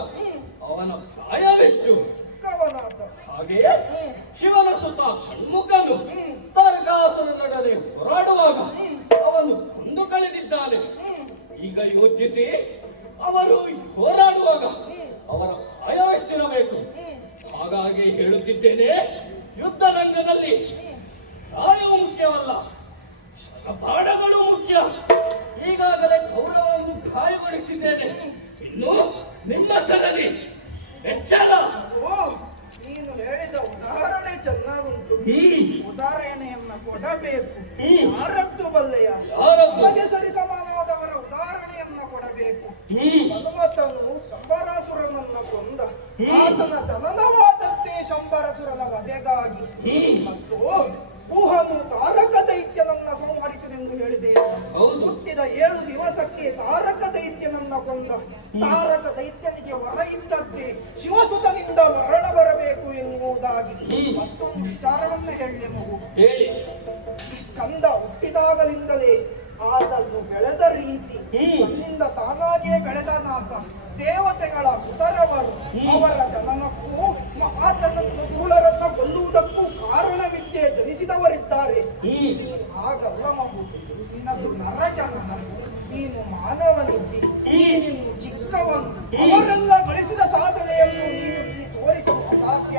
ಅವನ ಪ್ರಾಯವೆಷ್ಟು? ಚಿಕ್ಕವನಾದ. ಹಾಗೆಯೇ ಶಿವನ ಸುತ ಷಣ್ಮುಖನು ತಾರಕಾಸುರನೊಡನೆ ಹೋರಾಡುವಾಗ ಅವನು ಕೊಂದು ಕಳೆದಿದ್ದಾನೆ. ಈಗ ಯೋಚಿಸಿ, ಅವರು ಹೋರಾಡುವಾಗ ಅವರ ಪ್ರಾಯವೆಷ್ಟಿರಬೇಕು? ಹಾಗಾಗಿ ಹೇಳುತ್ತಿದ್ದೇನೆ, ಯುದ್ಧ ರಂಗದಲ್ಲಿ ಪ್ರಾಯವು ಮುಖ್ಯವಲ್ಲ, ಬಾಣಗಳು ಮುಖ್ಯ. ಈಗಾಗಲೇ ಕೌರವವನ್ನು ಗಾಯಗೊಳಿಸಿದ್ದೇನೆ, ಇನ್ನು ನಿಮ್ಮ ಸರದಿ ಎಚ್ಚರ. ಓ, ನೀನು ಹೇಳಿದ ಉದಾಹರಣೆ ಚೆನ್ನಾಗುಂಟು. ಉದಾಹರಣೆಯನ್ನ ಕೊಡಬೇಕು. ಯಾರದ್ದು ಬಲ್ಲೆಯ? ಯಾರದ್ದು? ನಮಗೆ ಸರಿ ಸಮಾನವಾದವರ ಉದಾಹರಣೆಯನ್ನ ಕೊಡಬೇಕು. ಹನುಮಂತನು ಶಂಬರಾಸುರನನ್ನ ಕೊಂದ. ಆತನ ಜನನವಾದದ್ದೇ ಶಂಬರಾಸುರನ ವಧೆಗಾಗಿ. ಮತ್ತು ಊಹನು ತಾರಕ ದೈತ್ಯನನ್ನ ಸಂಹರಿಸಿದೆಂದು ಹೇಳಿದೆ. ಹೌದು. ಹುಟ್ಟಿದ 7 ದಿವಸಕ್ಕೆ ತಾರಕ ದೈತ್ಯನನ್ನ ಕೊಂದ. ತಾರಕ ದೈತ್ಯನಿಗೆ ವರ ಇದ್ದದ್ದೇ ಶಿವಸುತನಿಂದ ಮರಣ ಬರಬೇಕು ಎನ್ನುವುದಾಗಿ. ಮತ್ತೊಂದು ವಿಚಾರವನ್ನು ಹೇಳಿ ಮಗು. ಹೇಳಿ. ಈ ಸ್ಕಂದ ಹುಟ್ಟಿದಾಗಲಿಂದಲೇ ಆತನ್ನು ಬೆಳೆದ ರೀತಿ, ತನ್ನಿಂದ ತಾನಾಗಿಯೇ ಬೆಳೆದನಾತ. ದೇವತೆಗಳ ಉತ್ತರವರು ಅವರ ಜನನಕ್ಕೂ ಆತನನ್ನು ಧೂಳರನ್ನ ಕೊಲ್ಲುವುದಕ್ಕೂ ಕಾರಣವಿದ್ದೇ ಜನಿಸಿದವರಿದ್ದಾರೆ. ಹಾಗಲ್ಲ ಮಗು, ನಿನ್ನದು ನರ ಜನನ, ನೀನು ಮಾನವನಿದ್ದಿ, ನೀನು ಚಿಕ್ಕವನು. ಅವರೆಲ್ಲ ಗಳಿಸಿದ ಸಾಧನೆಯನ್ನು ನೀನು ಇಲ್ಲಿ ತೋರಿಸಲು ಅಸಾಧ್ಯ.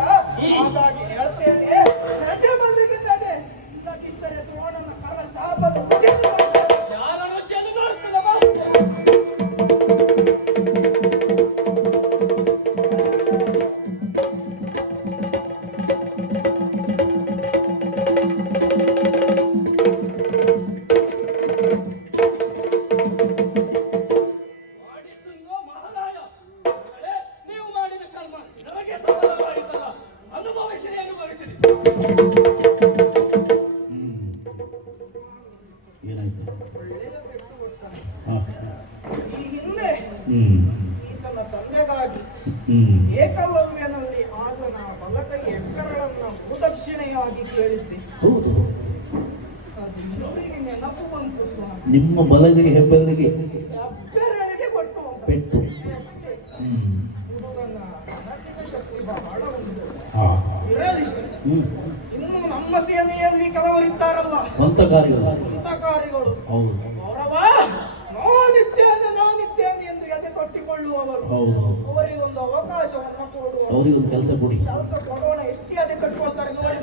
ಹಾಗಾಗಿ ಹೇಳ್ತೇನೆ, ನಡೆ ಬಂದಿಗೆ ನಡೆ, ಇಲ್ಲದಿದ್ದರೆ ದ್ರೋಣನ ಕರ ಚಾಪಲು ಯಾರ ರುಚಿಯನ್ನು ನೋಡ್ತಿಲ್ಲ ಬಾ. ಮಾಡಿಸುಂಗೋ ಮಹಾರಾಯ. ಗುರುಗಳೇ, ನೀವು ಮಾಡಿದ ಕರ್ಮ ನನಗೆ ಸಫಲವಾಯಿತಲ್ಲ, ಅನುಭವಿಸಿರಿ ಅನುಭವಿಸಿರಿ. ಏನಾಯ್ತು? ಒಳ್ಳೆಯ ಪೆಟ್ಟು ಕೊಡ್ತಾನೆ. ಹಾ. ಈ ಹಿಂದೆ ಹ್ಮ್ ಈತನ ತಂದೆಗಾಗಿ ಹ್ಮ್ ಏಕಲವ್ಯನಲ್ಲಿ ಆತನ ಬಲಕೈ ಎಕ್ಕರಳನ್ನ ಭೂದಕ್ಷಿಣೆಯಾಗಿ ಕೇಳಿದ್ದೆ. ಹೌದು. ಅದು ಇವರಿಗೆ ನೆನಪು ಬಂತು ಸ್ವಾಮಿ. ನಿಮ್ಮ ಬಲಗೈ ಹೆಬ್ಬೆರಳಿಗೆ ಹೆಬ್ಬೆರಳಿಗೆ ಕೊಟ್ಟು ಅಂತ. ಪೆಟ್ಟು. ಹುಡುಗನ ಅನರ್ಥಕ ಶಕ್ತಿ ಬಹಳ ಉಂಟು. ಹಾ. ಇರಲಿ. ಇನ್ನು ನಮ್ಮ ಸೇನೆಯಲ್ಲಿ ಕೆಲವರಿದ್ದಾರಲ್ಲ, ಹಂತಕಾರಿಗಳು. ಹೌದು. ಗೌರವ, ನಾನಿದ್ದೇನೆ ಎಂದು ಎದೆ ತೊಟ್ಟಿಕೊಳ್ಳುವವರು. ಹೌದು. ಅವರಿಗೊಂದು ಅವಕಾಶವನ್ನು ಕೊಡುವ. ಅವರಿಗೊಂದು ಕೆಲಸ ಕೊಡಿ. ಕೆಲಸ ಕೊಡೋಣ. ಎಷ್ಟು ಅದೇ ಕಟ್ಟುಕೊಳ್ತಾರೆ ನೋಡಿ.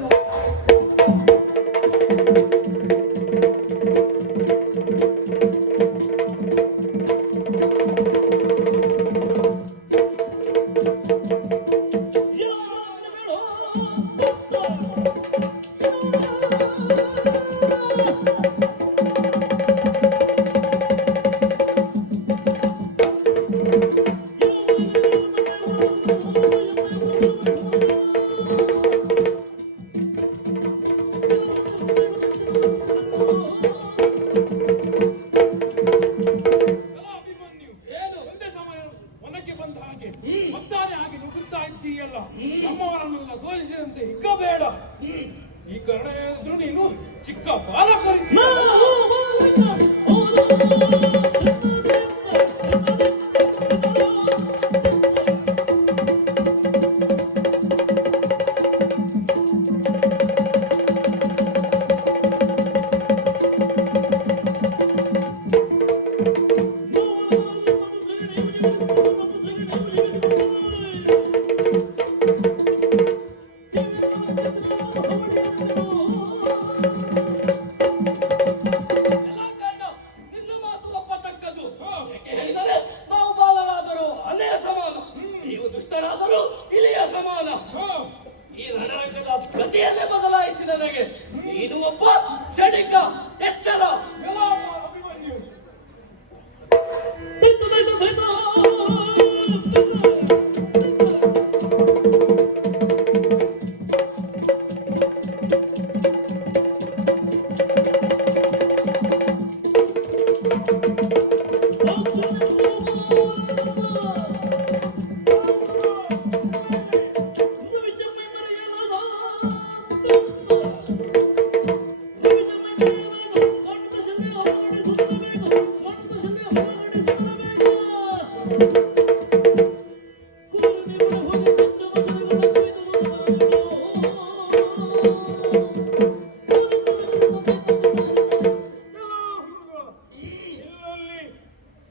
ಇಲ್ಲಲ್ಲಿ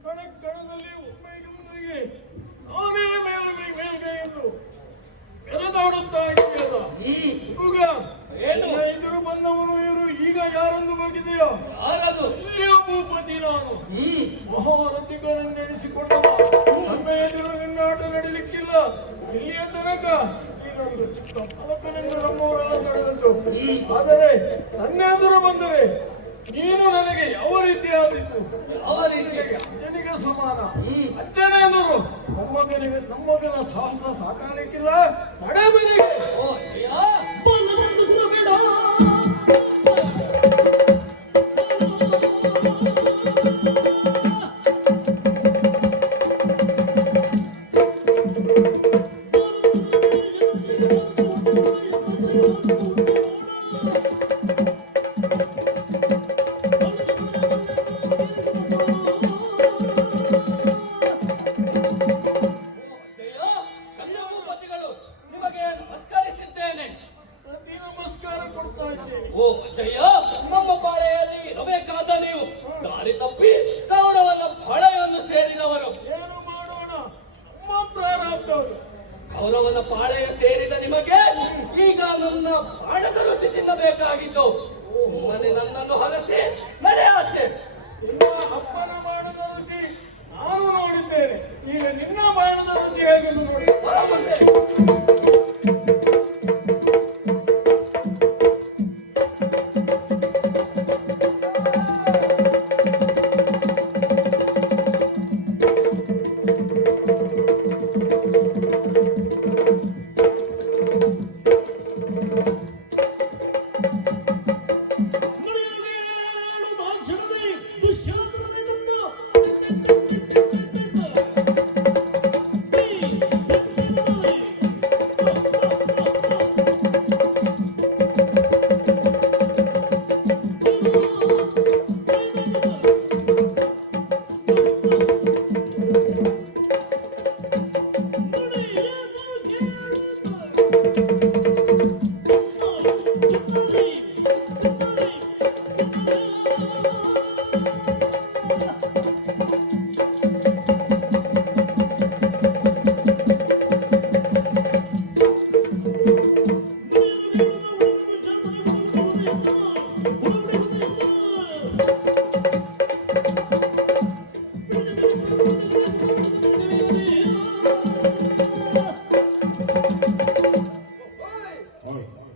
ಕಣಕಣದಲ್ಲಿ ಒಮ್ಮೆಗೆ ನಾನೇ ಮೇಲ್ಗೈಯನ್ನು ಮೆರೆದಾಡುತ್ತಾ ಇದೆಯಲ್ಲ ಹುಡುಗ ಏನು? ಎದುರು ಬಂದವನು ಇವರು ಈಗ ಯಾರೊಂದು ಬಗೆದೆಯೋ ಯಾರದು? ಇಲ್ಲಿಯ ಭೂಪತಿ ನಾನು ಮಹಾರಥಿಕನೆಂದೆಣಿಸಿಕೊಂಡವ ನನ್ನ ಎದುರು ನಿನ್ನಾಟ ನಡಿಲಿಕ್ಕಿಲ್ಲ ಇಲ್ಲಿಯ ತನಕ ಇದೊಂದು ಚಿಕ್ಕ ಪಲಕನೆಂದು ನಮ್ಮವರೆಲ್ಲ ನಡೆದದ್ದು ಆದರೆ ನನ್ನ ಎದುರು ಬಂದರೆ ನೀನು ನನಗೆ ಯಾವ ರೀತಿಯಾದಿತ್ತು ಯಾವ ರೀತಿ? ಅಜ್ಜನಿಗೆ ಸಮಾನ ಅಜ್ಜನೇನರು ನಮ್ಮಗನ ಸಾಹಸ ಸಾಕಾಲಿಕ್ಕಿಲ್ಲ ನಡೆ ಮನೆಗೆ ಓ ಜಯ ಜಯ ಶಲ್ಯಭೂಪತಿಗಳು ನಿಮಗೆ ನಮಸ್ಕರಿಸಿದ್ದೇನೆ. ಪ್ರತಿ ನಮಸ್ಕಾರ ಕೊಡ್ತಾ ಇದ್ದೇನೆ ಓ ಜಯ ನಮ್ಮ ಪಾಳೆಯಲ್ಲಿ ಇರಬೇಕಾದ ನೀವು ದಾರಿ ತಪ್ಪಿ ಕೌರವನ ಪಾಳೆಯನ್ನು ಸೇರಿದವರು. ಏನು ಮಾಡೋಣ ನಮ್ಮ ಪ್ರಾರಬ್ಧವರು ಕೌರವನ ಪಾಳೆಯ ಸೇರಿದ ನಿಮಗೆ ಈಗ ನನ್ನ ಬಾಣದ ರುಚಿ ತಿನ್ನಬೇಕಾಗಿತ್ತು. ಸುಮ್ಮನೆ ನನ್ನನ್ನು ಹರಸಿ ನಡೆ ಆಚೆ. ನಿಮ್ಮ ಅಪ್ಪನ ಬಾಣದ ರುಚಿ ನಾನು ನೋಡಿದ್ದೇನೆ ಈಗ ನಿನ್ನ ಬಾಣದ ರುಚಿ ಹೇಗೆಂದು ನೋಡಿ ಬರ ಮುಂದೆ.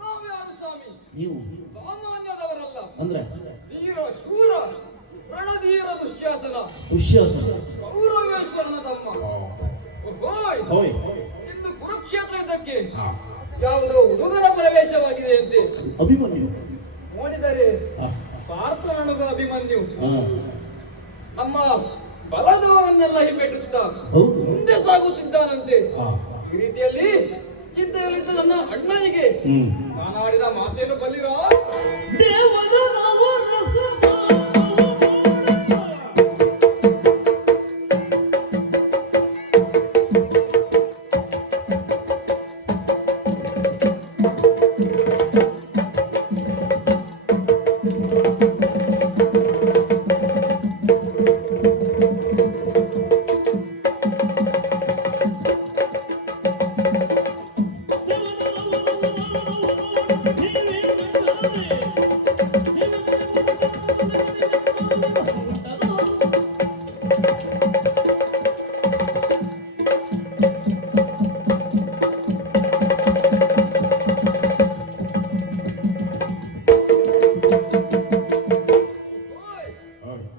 ನಾವ್ಯಾರು ಸ್ವಾಮಿ ನೀವು ಸಾಮಾನ್ಯದವರಲ್ಲ ಅಂದ್ರೆ ಧೀರ ಶೂರ ರಣಧೀರ ದುಶ್ಯಾಸನ ದುಶ್ಯಾಸನ ಕೌರವೇಶ್ವರನ ತಮ್ಮ ಓಹೋಯ್ ಹೋಯ್ ಇಂದು ಕುರುಕ್ಷೇತ್ರ ಯುದ್ಧಕ್ಕೆ ಹಾ ಯಾವುದೋ ಹುಡುಗನ ಪ್ರವೇಶವಾಗಿದೆ ಅಂತೆ ಅಭಿಮನ್ಯು ನೋಡಿದರೆ ಹಾ ಪಾರ್ಥನಣಗ ಅಭಿಮನ್ಯು ಹಾ ನಮ್ಮ ಬಲದವರನ್ನೆಲ್ಲ ಹಿಮ್ಮೆಟ್ಟುತ್ತಾ ಹೌದು ಮುಂದೆ ಸಾಗುತ್ತಿದ್ದಾನಂತೆ ಹಾ ಈ ರೀತಿಯಲ್ಲಿ ಚಿಂತೆಯಲ್ಲಿದ್ದ ನನ್ನ ಅಣ್ಣನಿಗೆ ನಾನಾಡಿದ ಮಾತೇನು ಬಲ್ಲಿರೋ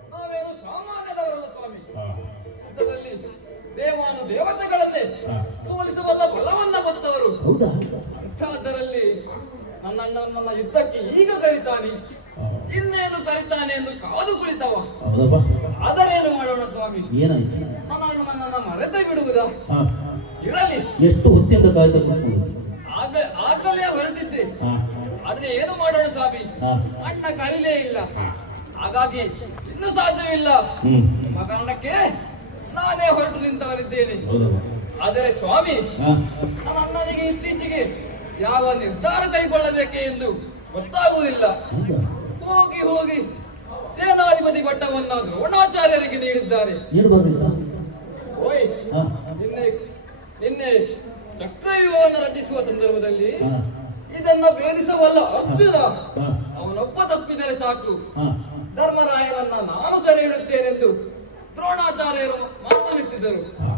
ನಾವೇನು ಸಾಮಾನ್ಯದವರಲ್ಲ ಸ್ವಾಮಿ ಯುದ್ಧದಲ್ಲಿ ದೇವಾನು ದೇವತೆಗಳನ್ನೇ ಸೋಲಿಸಬಲ್ಲ ಬಲವನ್ನ ಬಂದವರು ಹೌದಾ ಅಂಥದ್ದರಲ್ಲಿ ನನ್ನ ಯುದ್ಧಕ್ಕೆ ಈಗ ಕರೀತಾನೆ ಇನ್ನೇನು ಕರೀತಾನೆ ಎಂದು ಕಾದು ಕುಳಿತವ ಹೌದಪ್ಪ ಆದರೇನು ಮಾಡೋಣ ಸ್ವಾಮಿ ಏನಾಯ್ತು ನನ್ನನ್ನು ಮರೆತೇ ಬಿಡುವುದಾ ಹಾ ಇರಲಿ ಎಷ್ಟು ಹೊತ್ತಿಂದ ಕಾಯ್ತಾ ಕೂತ್ಕೊಂಡು ಆಗಲೇ ಹೊರಟಿದ್ದೆ ಹಾ ಆದ್ರೆ ಏನು ಮಾಡೋಣ ಸ್ವಾಮಿ ಹಾ ಅಣ್ಣ ಕರೀಲೇ ಇಲ್ಲ ಹಾಗಾಗಿ ಇನ್ನು ಸಾಧ್ಯವಿಲ್ಲ. ಹ್ಮ್. ನಿಮ್ಮ ಕಾರಣಕ್ಕೆ ನಾನೇ ಹೊರಟು ನಿಂತವನಿದ್ದೇನೆ. ಹೌದಲ್ಲ? ಆದರೆ ಸ್ವಾಮಿ, ಹಾ. ನಮ್ಮ ಅಣ್ಣನಿಗೆ ಇತ್ತೀಚೆಗೆ ಯಾವ ನಿರ್ಧಾರ ಕೈಗೊಳ್ಳಬೇಕೆ ಎಂದು ಗೊತ್ತಾಗುವುದಿಲ್ಲ. ಹೌದಾ? ಹೋಗಿ ಹೋಗಿ ಸೇನಾಧಿಪತಿ ಪಟ್ಟವನ್ನ ದ್ರೋಣಾಚಾರ್ಯರಿಗೆ ನೀಡಿದ್ದಾರೆ. ಏನು ಬಂದಿಲ್ಲ? ಓಯ್, ಹಾ. ನಿನ್ನೆ ಚಕ್ರವ್ಯೂಹವನ್ನು ರಚಿಸುವ ಸಂದರ್ಭದಲ್ಲಿ ಹಾ. ಇದನ್ನ ಭೇದಿಸವಲ್ಲ ಅರ್ಜುನ ಹಾ. ಅವನೊಬ್ಬ ತಪ್ಪಿದರೆ ಸಾಕು, ಹಾ. ಧರ್ಮರಾಯನನ್ನ ನಾನು ಸೆರೆ ಹಿಡುತ್ತೇನೆಂದು ದ್ರೋಣಾಚಾರ್ಯರು ಮಾತನಾಡುತ್ತಿದ್ದರು. ಹಾ.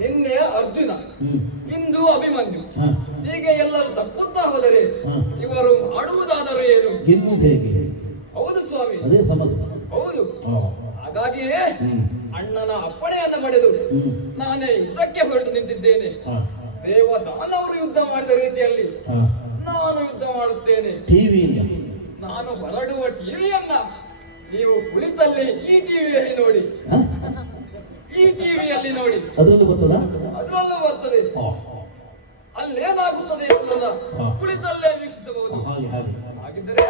ನಿನ್ನೆ ಅರ್ಜುನ, ಹ್ಮ್. ಇಂದು ಅಭಿಮನ್ಯು, ಹಾ. ಹೀಗೆ ಎಲ್ಲರೂ ತಪ್ಪುತ್ತಾ ಹೋದರೆ ಹಾ. ಇವರು ಮಾಡುವುದಾದರೂ ಏನು? ಗೆಲ್ಲುವುದು ಹೇಗೆ? ಹೌದು ಸ್ವಾಮಿ, ಅದೇ ಸಮಸ್ಯೆ. ಹೌದು. ಹಾ. ಹಾಗಾಗಿಯೇ ಹ್ಮ್. ಅಣ್ಣನ ಅಪ್ಪಣೆಯನ್ನು ಪಡೆದು ಹ್ಮ್. ನಾನೇ ಯುದ್ಧಕ್ಕೆ ಹೊರಟು ನಿಂತಿದ್ದೇನೆ. ಹಾ. ದೇವದಾನವರು ಯುದ್ಧ ಮಾಡಿದ ರೀತಿಯಲ್ಲಿ ಹಾ. ನಾನು ಯುದ್ಧ ಮಾಡುತ್ತೇನೆ. ಟಿವಿ ಇಲ್ಲ. ನಾನು ಹೊರಡುವ ಟಿವಿಯನ್ನ ನೀವು ಕುಳಿತಲ್ಲಿ ಈ ಟಿವಿಯಲ್ಲಿ ನೋಡಿ, ಹಾ? ಈ ಟಿವಿಯಲ್ಲಿ ನೋಡಿ, ಅದರಲ್ಲೂ ಬರ್ತದಾ? ಅದರಲ್ಲೂ ಬರ್ತದೆ. ಹಾ. ಅಲ್ಲೇನಾಗುತ್ತದೆ ಎಂಬುದನ್ನ ಹಾ. ಕುಳಿತಲ್ಲೇ ವೀಕ್ಷಿಸಬಹುದು. ಹಾಗೆ ಹಾಗೆ. ಹಾಗಿದ್ದರೆ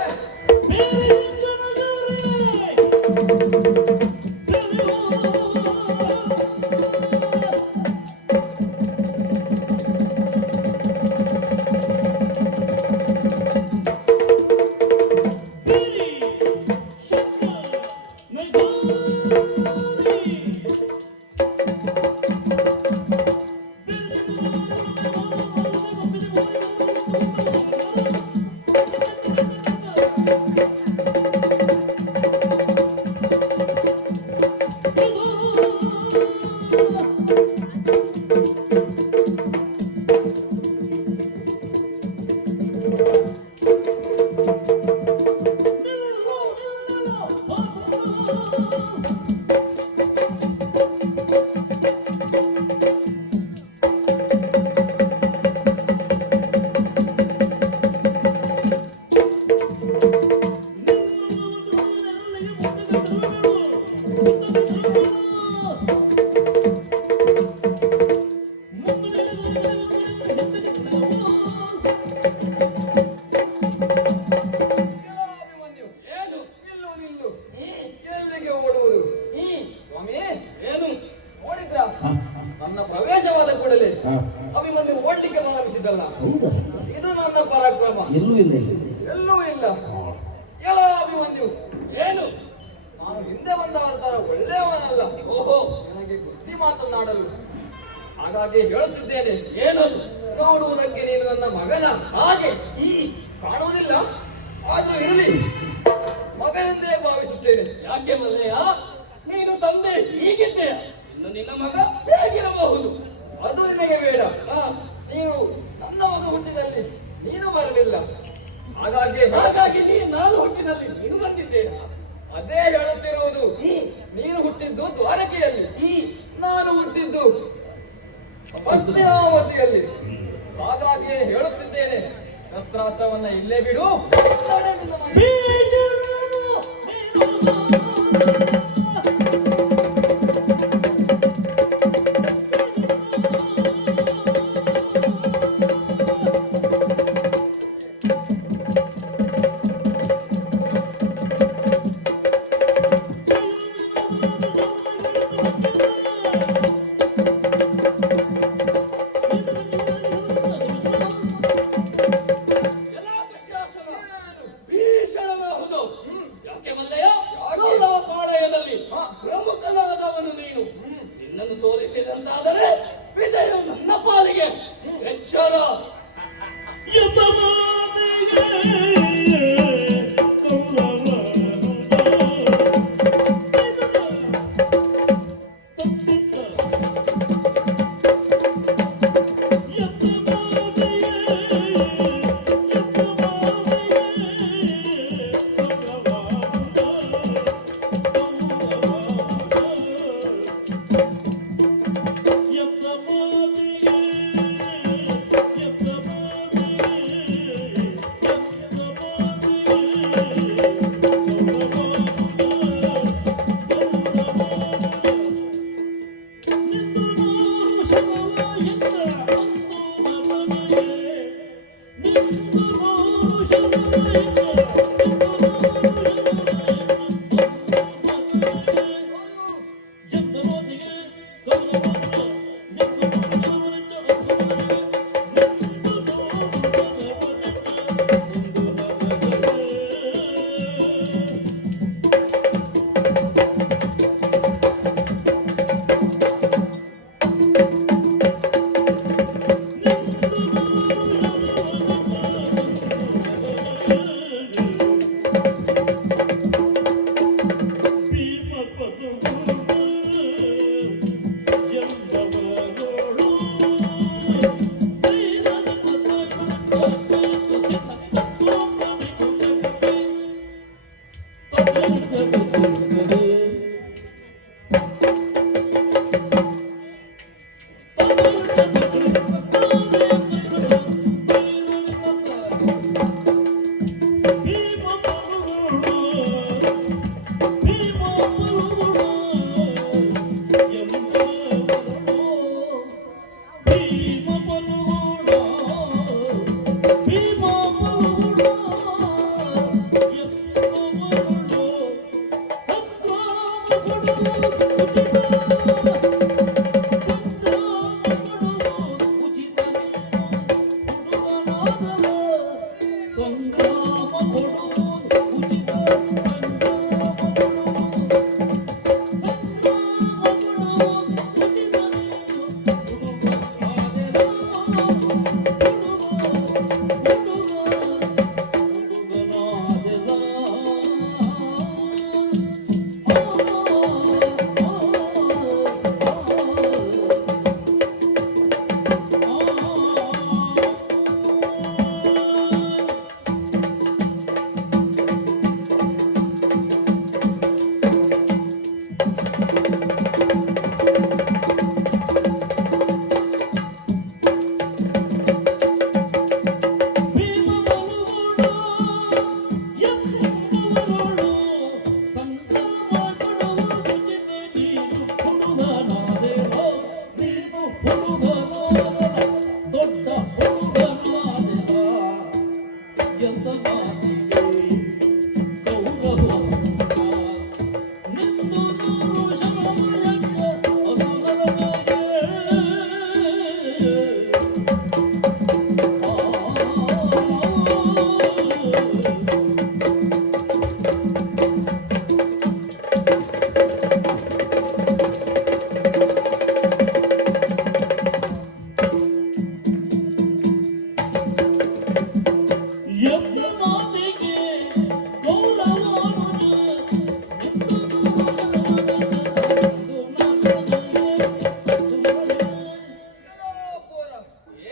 ಅಭಿಮನ್ಯು, ಏನು ನಿಲ್ಲು ನಿಲ್ಲು, ಎಲ್ಲಿಗೆ ಓಡುವುದು? ಸ್ವಾಮಿ, ಏನು ನೋಡಿದ್ರ ಹಾ. ನನ್ನ ಪ್ರವೇಶವಾದ ಕೂಡಲೇ ಹಾ. ಅಭಿಮನ್ಯು ಓಡ್ಲಿಕ್ಕೆ ಪ್ರಾರಂಭಿಸಿದ್ದಲ್ಲ, ಹೌದಾ? ಇದು ನನ್ನ ಪರಾಕ್ರಮ. ಎಲ್ಲೂ ಇಲ್ಲ ಇಲ್ಲಿ. ಎಲ್ಲೂ ಇಲ್ಲ. ಎಲ್ಲ ಅಭಿಮನ್ಯು, ಏನು ನಾನು ಹಿಂದೆ ಬಂದವರ ತರ ಒಳ್ಳೆಯವನಲ್ಲ. ಓಹೋ, ನನಗೆ ಬುದ್ಧಿ ಮಾತನಾಡಲು. ಹಾಗಾಗಿ ಹೇಳುತ್ತಿದ್ದೇನೆ, ಏನದು ನೋಡುವುದಕ್ಕೆ ನೀನು ನನ್ನ ಮಗನ ಹಾಗೆ ಕಾಣುವುದಿಲ್ಲ, ಆದ್ರೂ ಇರಲಿ, ಮಗನೆಂದೇ ಭಾವಿಸುತ್ತೇನೆ. ಯಾಕೆ ಮಲ್ಲಯ್ಯ, ನೀನು ತಂದೆ ಹೀಗಿದ್ದೀಯ, ಇನ್ನು ನಿನ್ನ ಮಗ ಹೇಗಿರಬಹುದು? ಅದು ನಿನಗೆ ಬೇಡ. ನೀವು ನನ್ನ ಮಗ ಹುಟ್ಟಿದಲ್ಲಿ ನೀನು ಬರಲಿಲ್ಲ, ಹಾಗಾಗಿ ನಾನು ಹುಟ್ಟಿದಲ್ಲಿ ನೀನು ಬಂದಿದ್ದೇನೆ. ಅದೇ ಹೇಳುತ್ತಿರುವುದು. ನೀನು ಹುಟ್ಟಿದ್ದು ದ್ವಾರಕೆಯಲ್ಲಿ, ನಾನು ಹುಟ್ಟಿದ್ದು ಹಸ್ತಿನಾವತಿಯಲ್ಲಿ. ಹಾಗಾಗಿ ಹೇಳುತ್ತಿದ್ದೇನೆ, ಶಸ್ತ್ರಾಸ್ತ್ರವನ್ನ ಇಲ್ಲೇ ಬಿಡು, ನಡೆ ನಿನ್ನ ಮನೆಗೆ. ಭೀಷಣನ ಹುದು. ಯಾಕೆ ಮಲ್ಲಯ್ಯ?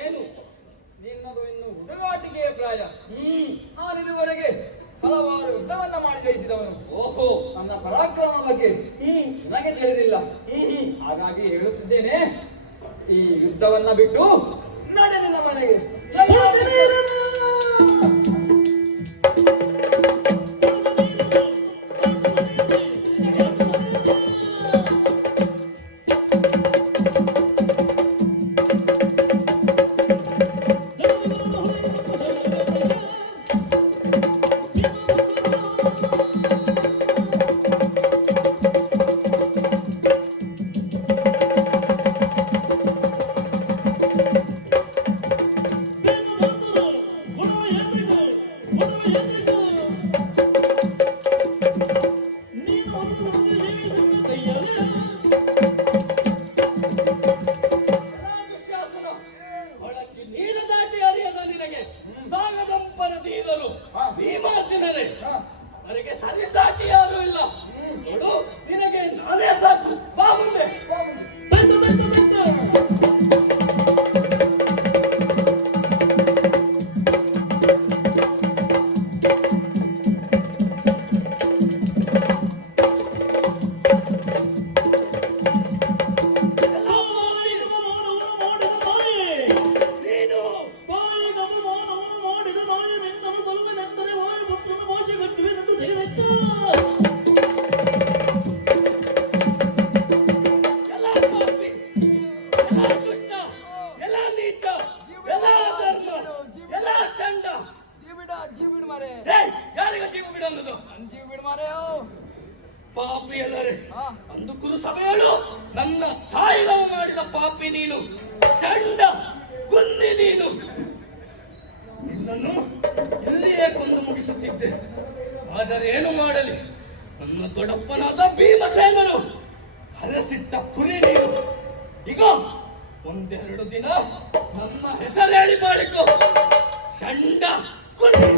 ಏನು ನಿನ್ನದು ಇನ್ನು ಹುಡುಗಾಟಿಕೆಯ ಪ್ರಾಯ. ನಾನಿದುವರೆಗೆ ಹಲವಾರು ಯುದ್ಧವನ್ನ ಮಾಡಿ ಜಯಿಸಿದವನು. ಓಹೋ, ನನ್ನ ಪರಾಕ್ರಮ ಬಗ್ಗೆ ನನಗೆ ತಿಳಿದಿಲ್ಲ. ಹಾಗಾಗಿ ಹೇಳುತ್ತಿದ್ದೇನೆ, ಈ ಯುದ್ಧವನ್ನ ಬಿಟ್ಟು ನಡೆ ನಿನ್ನ ಮನೆಗೆ. ಭೀಮಾರ್ಜುನರೇ, ನನಗೆ ಸರಿಸಾಟಿ ಯಾರು ಇಲ್ಲ. ನೋಡು, ನಿನಗೆ ನಾನೇ ಸಾಕು. ಬಾ ಮುಂದೆ. ಪಾಪಿ ಅಲ್ಲರೆ ಅಂದು ಕುರು ಸಭೆಯಳು ನನ್ನ ತಾಯಿಗಳು ಮಾಡಿದ ಪಾಪಿ ನೀನು, ಚಂಡ ಕುಂದಿ ನೀನು. ನಿನ್ನನ್ನು ಇಲ್ಲಿಯೇ ಕೊಂದು ಮುಗಿಸುತ್ತಿದ್ದೆ. ಆದರೆ ಏನು ಮಾಡಲಿ, ನನ್ನ ದೊಡ್ಡಪ್ಪನಾದ ಭೀಮಸೇನನು ಹರಸಿಟ್ಟ ಕುರಿ ನೀನು. ಈಗ ಒಂದೆರಡು ದಿನ ನನ್ನ ಹೆಸರು ಹೇಳಿ ಬಾಳಿಕೋ, ಚಂಡ ಕುಂದಿ.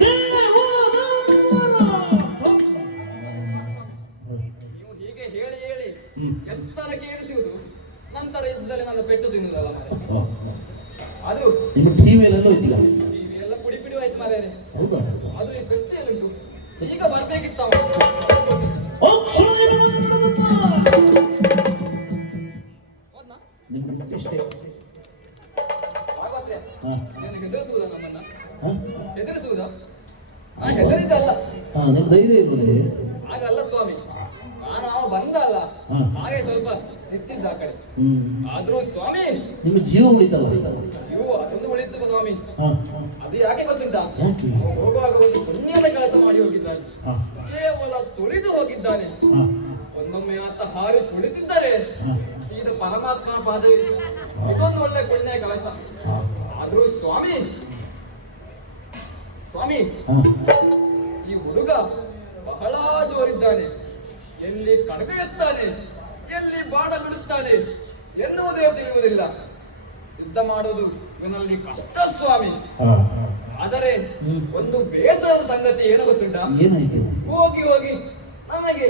ದೇವ ಯುದ್ಧದಲ್ಲಿ ನಾನು ಪೆಟ್ಟು ತಿನ್ನುದಲ್ಲ ಮಾರ್ರೆ. ಆದ್ರೂ ನಿಮ್ಮ ಟಿವಿಯಲ್ಲೆಲ್ಲ ಇದೀಗ ಟಿವಿ ಎಲ್ಲ ಪುಡಿ ಪುಡಿ ಹೋಯ್ತು ಮಾರ್ರೆ. ಹೌದಾ ಅದು ಈ ಕೃತಿಯಲ್ಲಿ ಉಂಟು. ಈಗ ಬರ್ಬೇಕಿತ್ತ ನಿಮ್ಮ ಮಟ್ಟಿಷ್ಟೇ ಹಾಗಾದ್ರೆ ಹಾ ನಿನ್ನ ಹೆದರಿಸುವುದಾ ನಮ್ಮನ್ನ? ಹಾ ಹೆದರಿಸುವುದಾ? ಹೆದರಿದ್ದಲ್ಲ, ಹಾ ನಿಮ್ಮ ಧೈರ್ಯ ಇಲ್ಲ ನನಗೆ. ಹಾಗಲ್ಲ ಸ್ವಾಮಿ. ನಾನು ಅವ ಬಂದ ಅಲ್ಲ ಹಾ. ಹಾಗೆ ಸ್ವಲ್ಪ ನಿಂತಿದ್ದ ಆ ಕಡೆ. ಆದ್ರೂ ಸ್ವಾಮಿ ನಿಮ್ಮ ಜೀವ ಉಳಿತಲ್ಲ. ಜೀವ ಅದೊಂದು ಉಳಿತು ಸ್ವಾಮಿ. ಹಾ ಅದು ಯಾಕೆ ಗೊತ್ತುಂಟಾ? ಯಾಕೆ? ಹೋಗುವಾಗ ಒಂದು ಪುಣ್ಯದ ಕೆಲಸ ಮಾಡಿ ಹೋಗಿದ್ದಾನೆ. ಹಾ ಕೇವಲ ತುಳಿದು ಹೋಗಿದ್ದಾನೆ. ಹಾ ಒಂದೊಮ್ಮೆ ಆತ ಹಾರಿ ತುಳಿದಿದ್ದರೆ ಹಾ ಸೀದ ಪರಮಾತ್ಮ ಪಾದವೇ. ಇದೊಂದು ಒಳ್ಳೆ ಪುಣ್ಯ ಕೆಲಸ. ಹಾ ಆದ್ರೂ ಸ್ವಾಮಿ ಸ್ವಾಮಿ ಹಾ ಈ ಹುಡುಗ ಬಹಳ ಜೋರಿದ್ದಾನೆ. ಎಲ್ಲಿ ಕಡಗ ಎತ್ತಾನೆ, ಎಲ್ಲಿ ಬಾಣ ಬಿಡುತ್ತಾನೆ ಎನ್ನುವುದೇ ತಿಳಿಯುವುದಿಲ್ಲ. ಯುದ್ಧ ಮಾಡುವುದು ಇವನಲ್ಲಿ ಕಷ್ಟ ಸ್ವಾಮಿ. ಹಾ ಆದರೆ ಒಂದು ಬೇಸರದ ಸಂಗತಿ ಏನು ಗೊತ್ತುಂಟ? ಏನಾಯ್ತು? ಹೋಗಿ ಹೋಗಿ ನನಗೆ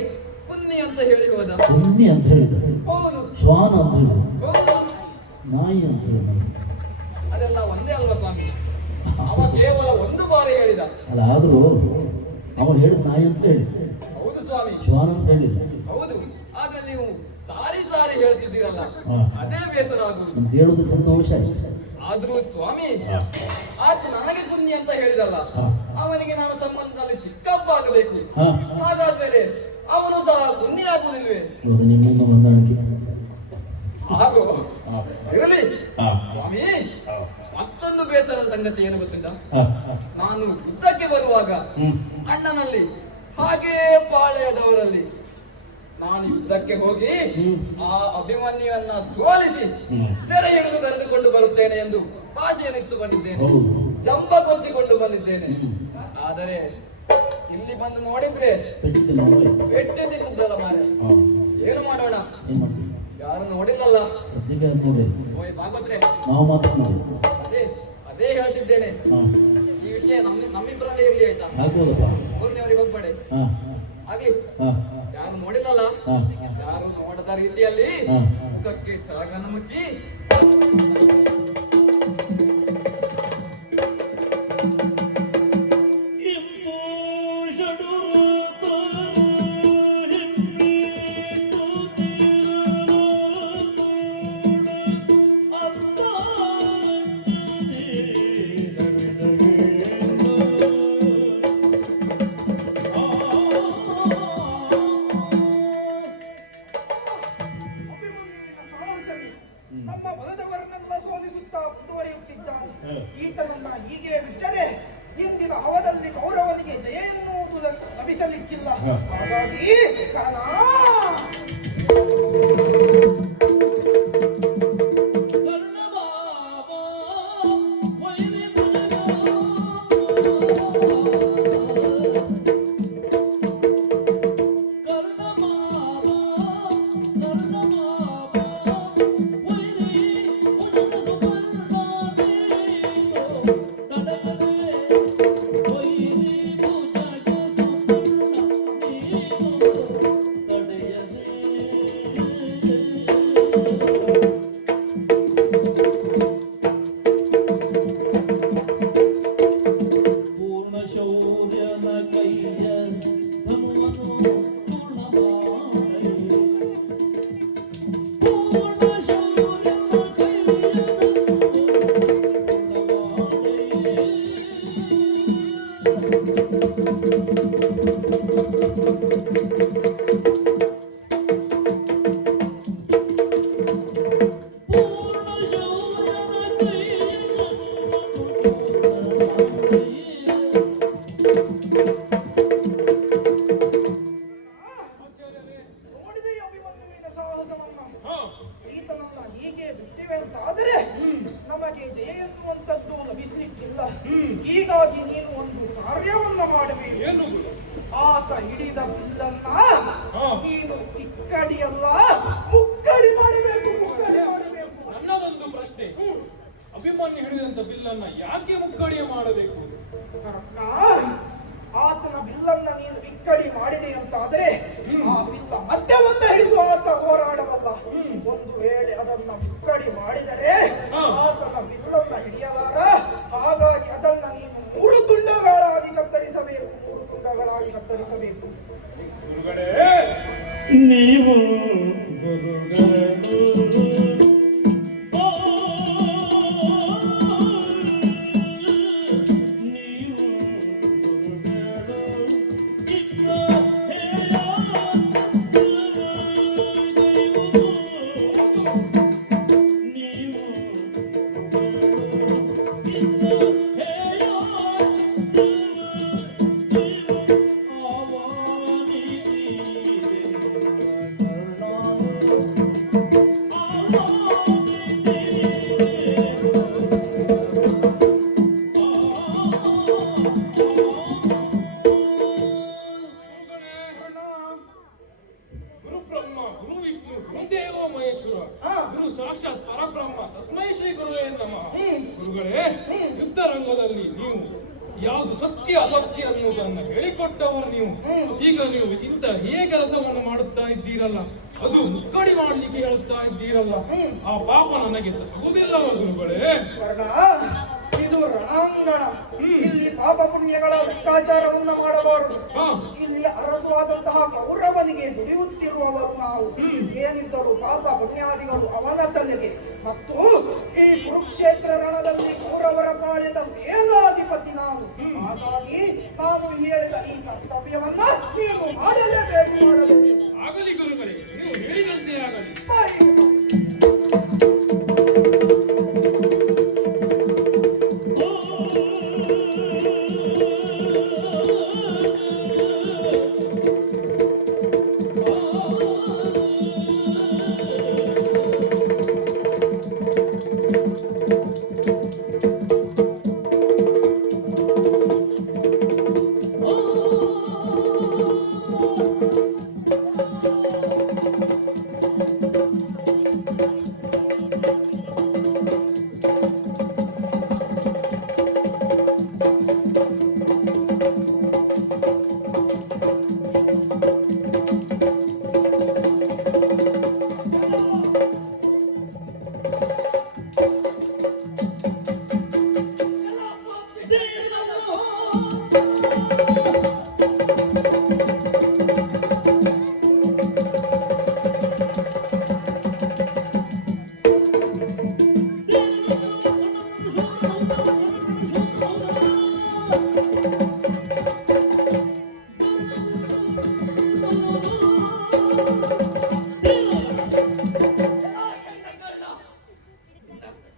ಕುನ್ನಿ ಅಂತ ಹೇಳಿ ಹೋದ. ಕುನ್ನಿ ಅಂತ ಹೇಳಿದ, ಹೌದು ಶ್ವಾನ ಅಂತ ಹೇಳಿದ, ಹೌದು, ನಾಯಿ ಅಂತ ಹೇಳಿದ. ಅದೆಲ್ಲ ಒಂದೇ ಅಲ್ವಾ ಸ್ವಾಮಿ? ಅವ ಕೇವಲ ಒಂದು ಬಾರಿ ಹೇಳಿದ. ಅಲ್ಲ ಆದ್ರೂ ಅವ ಹೇಳಿದ ನಾಯಿ ಅಂತ ಹೇಳಿದ, ಹೌದು ಸ್ವಾಮಿ, ಶ್ವಾನ ಅಂತ ಹೇಳಿದ. ಹೌದು. ಆದ್ರೆ ನೀವು ಸಾರಿ ಸಾರಿ ಹೇಳ್ತಿದ್ದೀರಲ್ಲ, ಹಾ. ಅದೇ ಬೇಸರ ಆಗುವುದು. ನಮ್ಗೆ ಹೇಳುದು ಸಂತೋಷ ಆಯ್ತು. ಆದ್ರೂ ಸ್ವಾಮಿ ಆತ ನನಗೆ ಕುನ್ನಿ ಅಂತ ಹೇಳಿದಲ್ಲ, ಹಾ. ಅವನಿಗೆ ನಾನು ಸಂಬಂಧದಲ್ಲಿ ಚಿಕ್ಕಪ್ಪ ಆಗಬೇಕು. ಹಾ ಹಾಗಾದ್ರೆ ಅವನು ಸಹ ಕುನ್ನಿ ಆಗುವುದಿಲ್ವೇ? ಇವಾಗ ನಿಮ್ಮಿಂದ ಹೊಂದಾಣಿಕೆ. ಹಾಗೂ ಹಾ. ಇರಲಿ ಹಾ. ಸ್ವಾಮಿ. ಮತ್ತೊಂದು ಬೇಸರದ ಸಂಗತಿ ಏನು ಗೊತ್ತುಂಟ? ಹಾ. ನಾನು ಯುದ್ಧಕ್ಕೆ ಬರುವಾಗ ಹ್ಮ್. ಅಣ್ಣನಲ್ಲಿ ಹಾಗೇ ಪಾಳೆಯದವರಲ್ಲಿ ನಾನು ಯುದ್ಧಕ್ಕೆ ಹೋಗಿ ಹ್ಮ್. ಆ ಅಭಿಮನ್ಯುವನ್ನ ಸೋಲಿಸಿ ಹ್ಮ್. ಸೆರೆ ಹಿಡಿದು ಕರೆದುಕೊಂಡು ಬರುತ್ತೇನೆ ಎಂದು ಭಾಷೆಯನ್ನಿಟ್ಟುಕೊಂಡಿದ್ದೇನೆ, ಹೌದು. ಜಂಬಗೊಳಿಸಿಕೊಂಡು ಬಂದಿದ್ದೇನೆ. ಹ್ಮ್. ಆದರೆ ಇಲ್ಲಿ ಬಂದು ನೋಡಿದ್ರೆ ಪೆಟ್ಟು ನೋಡಿ. ಪೆಟ್ಟು ತಿನ್ನುದಲ್ಲ ಮಾರೆ. ಹಾ. ಏನು ಮಾಡೋಣ? ಏನ್ ಮಾಡ್ತೀವಿ? ಯಾರು ನೋಡಿಲ್ಲಲ್ಲ. ಸದ್ಯಕ್ಕೆ ಅದ್ ನೋಡಿ, ಓಯ್ ಭಾಗವತ್ರೆ, ನಾವು ಮಾತ್ರ ನೋಡಿ. ಅದೇ ಅದೇ ಹೇಳ್ತಿದ್ದೇನೆ. ಹಾ ಈ ವಿಷಯ ನಮ್ಮಿಬ್ಬರಲ್ಲೇ ಇರ್ಲಿ ಆಯ್ತಾ? ಆಗ್ಬೋದಪ್ಪ. ಅವ್ರಿಗೆ ಹೋಗ್ಬೇಡಿ ಹಾ ಆಗ್ಲಿ. ಹಾ ಯಾರು ನೋಡಿಲ್ಲಲ್ಲ, ಹಾ ಯಾರು ನೋಡದ ರೀತಿಯಲ್ಲಿ ಹಾ. ಮುಖಕ್ಕೆ ಸರಗನ್ನು ಮುಚ್ಚಿ ನಮ್ಮ ಬಲದವರನ್ನೆಲ್ಲ ಸೋಲಿಸುತ್ತಾ ಮುಂದುವರಿಯುತ್ತಿದ್ದಾನೆ. ಈತನನ್ನ ಹೀಗೆ ಬಿಟ್ಟರೆ ಇಂದಿನ ಹವದಲ್ಲಿ ಕೌರವನಿಗೆ ಜಯ ಎನ್ನುವುದು ಲಭಿಸಲಿಕ್ಕಿಲ್ಲ. ಹಾಗಾಗಿ ಕಣ ನಮಗೆ ಜಯ ಎನ್ನುವಂಥದ್ದು ಲಭಿಸಲಿಕ್ಕಿಲ್ಲ. ಹೀಗಾಗಿ ನೀನು ಒಂದು ಕಾರ್ಯವನ್ನ ಮಾಡಬೇಕು. ಆತ ಹಿಡಿದ ಬಿಲ್ಲನ್ನ ನೀನು ಇಕ್ಕಡಿಯಲ್ಲ ಮುಕ್ಕಡಿ ಮಾಡಬೇಕು. ಮುಕ್ಕಡಿ ಮಾಡಬೇಕು. ನನ್ನದೊಂದು ಪ್ರಶ್ನೆ, ಅಭಿಮನ್ಯು ಹಿಡಿದಂತ ಬಿಲ್ಲನ್ನ ಯಾಕೆ ಮುಕ್ಕಡಿಯ ಮಾಡಬೇಕು? ಆತನ ಬಿಲ್ಲನ್ನ ನೀನು ಇಕ್ಕಡಿ ಮಾಡಿದೆ ಅಂತಾದ್ರೆ ಆ ಬಿಲ್ಲ ಮತ್ತೆ ಹಿಡಿದು ಆತ ಹೋರಾಡಬಲ್ಲ. ಒಂದು ವೇಳೆ ಅದನ್ನ ಮುಕ್ಕಡಿ ಉತ್ತರಿಸಬೇಕು. ಗುರುಗಳೇ, ನೀವು ಗುರುಗಳು ಗುರು ಬ್ರಹ್ಮ, ಗುರು ವಿಷ್ಣು, ಗುರುದೇವ ಮಹೇಶ್ವರ, ಗುರು ಸಾಕ್ಷಾತ್ ಪರಬ್ರಹ್ಮ, ತಸ್ಮೈ ಶ್ರೀ ಗುರುವೇ ನಮಃ. ಗುರುಗಳೇ, ಯುದ್ಧ ರಂಗದಲ್ಲಿ ನೀವು ಯಾವುದು ಸತ್ಯ ಅಸತ್ಯ ಅನ್ನುವುದನ್ನು ಹೇಳಿಕೊಟ್ಟವರು ನೀವು. ಈಗ ನೀವು ಇಂಥ ಹೇಗೆ ಕೆಲಸವನ್ನು ಮಾಡುತ್ತಾ ಇದ್ದೀರಲ್ಲ, ಅದು ಮುಕ್ಕಡಿ ಮಾಡಲಿಕ್ಕೆ ಹೇಳುತ್ತಾ ಇದ್ದೀರಲ್ಲ, ಆ ಪಾಪ ನನಗೆ ತಗುವುದಿಲ್ಲವ ಗುರುಗಳೇ? ವರ್ಣ, ಇದು ರಣಾಂಗಣ. ಇಲ್ಲಿ ಪಾಪ ಪುಣ್ಯಗಳ ಲೆಕ್ಕಾಚಾರವನ್ನ ಮಾಡಬಾರದು. ಇಲ್ಲಿ ಅರಸುವಾದಂತಹ ಕೌರವನಿಗೆ ದುಡಿಯುತ್ತಿರುವವರು ನಾವು. ಏನಿದ್ದರೂ ಪಾಪ ಪುಣ್ಯಾದಿಗಳು ಅವನ ತಲೆಗೆ. ಮತ್ತು ಈ ಕುರುಕ್ಷೇತ್ರ ರಣದಲ್ಲಿ ಕೌರವರ ಪಾಳಿದ ಸೇನಾಧಿಪತಿ ನಾನು. ಹಾಗಾಗಿ ನಾನು ಹೇಳಿದ ಈ ಕರ್ತವ್ಯವನ್ನ ನೀವು ಮಾಡಲೇಬೇಕು. ಆಗಲಿ ಗುರುಗಳೇ, ನೀವು ಹೇಳಿದಂತೆ ಆಗಲಿ.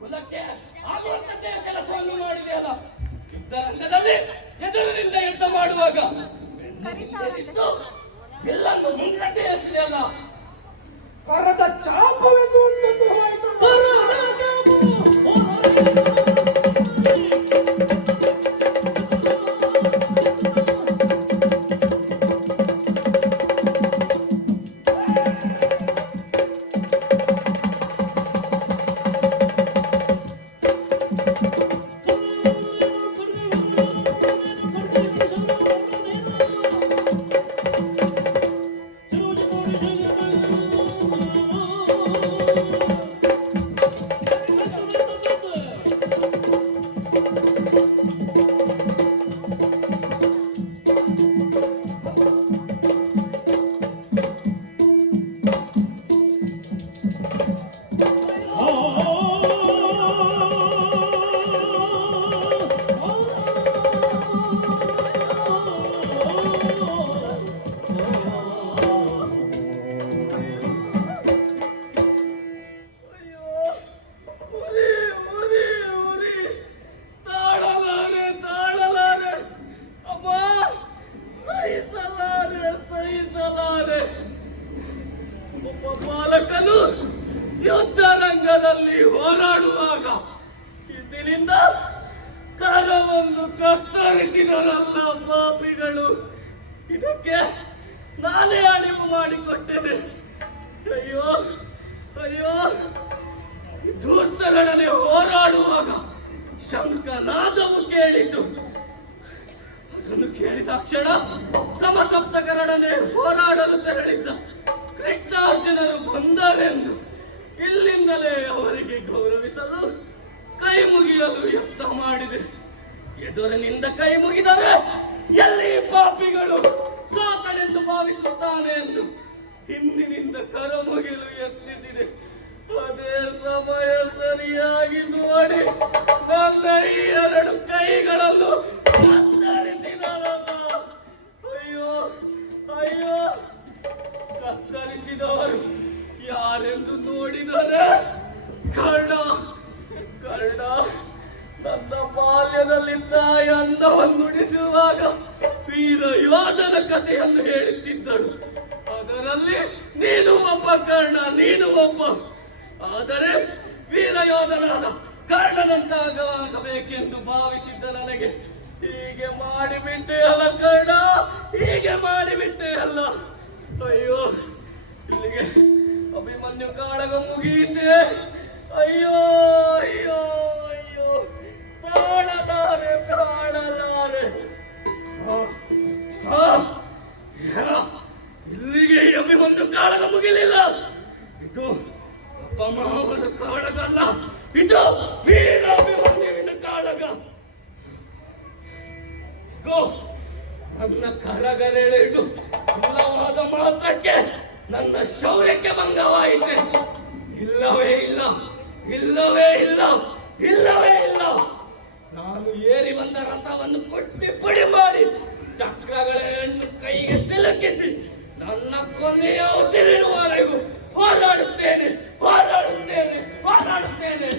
ಕುಲಕ್ಕೆ ಆಗುವಂತೆ ಕೆಲಸವನ್ನು ಮಾಡಿದೆಯಲ್ಲ, ಯುದ್ಧರಂಗದಲ್ಲಿ ಎದುರಿನಿಂದ ಯುದ್ಧ ಮಾಡುವಾಗ ಬಿಲ್ಲನ್ನು ಮುನ್ನಡೆ ಎಸೆಯಲ್ಲ. ಕರದ ಚಾಪವೆನ್ನುವಂಥದ್ದು ಪಾಲಕನು ಯುದ್ಧ ರಂಗದಲ್ಲಿ ಹೋರಾಡುವಾಗ ಇಂದಿನಿಂದ ಕರವನ್ನು ಕತ್ತರಿಸಿದರಲ್ಲ ಪಾಪಿಗಳು. ಇದಕ್ಕೆ ನಾನೇ ಅಣಿವು ಮಾಡಿಕೊಟ್ಟೆನೆ. ಅಯ್ಯೋ ಅಯ್ಯೋ, ಧೂರ್ತರೊಡನೆ ಹೋರಾಡುವಾಗ ಶಂಖನಾದವು ಕೇಳಿತು. ಅದನ್ನು ಕೇಳಿದ ಕ್ಷಣ ಸಮಸಪ್ತಕರೊಡನೆ ಹೋರಾಡಲು ತೆರಳಿದ್ದ ಕೃಷ್ಣಾರ್ಜುನರು ಬಂದರೆಂದು ಇಲ್ಲಿಂದಲೇ ಅವರಿಗೆ ಗೌರವಿಸಲು ಕೈ ಮುಗಿಯಲು ಯತ್ನ ಮಾಡಿದೆ. ಎದುರಿನಿಂದ ಕೈ ಮುಗಿದರೆ ಎಲ್ಲಿ ಪಾಪಿಗಳು ಎಂದು ಹಿಂದಿನಿಂದ ಕರಮುಗಿಲು ಯತ್ನಿಸಿದೆ. ಅದೇ ಸಮಯ ಸರಿಯಾಗಿ ನೋಡಿ ನನ್ನ ಈ 2 ಕೈಗಳಲ್ಲೂ ಕತ್ತರಿಸಿದರಲ್ಲ. ಅಯ್ಯೋ ಅಯ್ಯೋ, ಕತ್ತರಿಸಿದವರು ಯಾರೆಂದು ನೋಡಿದರೆ ಕರ್ಣ ಕರ್ಣ ನನ್ನ ಬಾಲ್ಯದಲ್ಲಿದ್ದ ಅನ್ನವನ್ನು ನುಡಿಸುವಾಗ ವೀರ ಯೋಧನ ಕಥೆಯನ್ನು ಹೇಳುತ್ತಿದ್ದಳು. ಅದರಲ್ಲಿ ನೀನು ಒಬ್ಬ ಕರ್ಣ, ನೀನು ಒಬ್ಬ. ಆದರೆ ವೀರ ಯೋಧನಾದ ಕರ್ಣನಂತಾಗಬೇಕೆಂದು ಭಾವಿಸಿದ್ದ ನನಗೆ ಹೀಗೆ ಮಾಡಿಬಿಟ್ಟೆ ಅಲ್ಲ ಕರ್ಣ, ಹೀಗೆ ಮಾಡಿಬಿಟ್ಟೆ ಅಲ್ಲ. ಅಯ್ಯೋ, ಇಲ್ಲಿಗೆ ಅಭಿಮನ್ಯು ಕಾಳಗ ಮುಗಿಯಿತೆ. ಅಯ್ಯೋ ಅಯ್ಯೋ ಅಯ್ಯೋ, ತಾಳಲಾರೆ ತಾಳಲಾರೆ. ಇಲ್ಲಿಗೆ ಅಭಿಮನ್ಯು ಕಾಳಗ ಮುಗಿಲಿಲ್ಲ. ಇದು ಅಪಮಾವನ ಕಾಳಗ ಅಲ್ಲ, ಇದು ವೀರ ಅಭಿಮನ್ಯುವಿನ ಕಾಳಗ. ಗೋ, ನನ್ನ ಕರಗರೆಳೆದು ಇಲ್ಲವಾದ ಮಾತ್ರಕ್ಕೆ ನನ್ನ ಶೌರ್ಯಕ್ಕೆ ಭಂಗವಾಯಿತೆ. ಇಲ್ಲವೇ ಇಲ್ಲ, ಇಲ್ಲವೇ ಇಲ್ಲ, ಇಲ್ಲವೇ ಇಲ್ಲ. ನಾನು ಏರಿ ಬಂದ ರಥವನ್ನು ಕೊಟ್ಟಿ ಪುಡಿ ಮಾಡಿ ಚಕ್ರಗಳನ್ನು ಕೈಗೆ ಸಿಲುಕಿಸಿ ನನ್ನ ಕೊನೆಯ ಉಸಿರಿರುವವರೆಗೂ ಹೋರಾಡುತ್ತೇನೆ, ಹೋರಾಡುತ್ತೇನೆ, ಹೋರಾಡುತ್ತೇನೆ.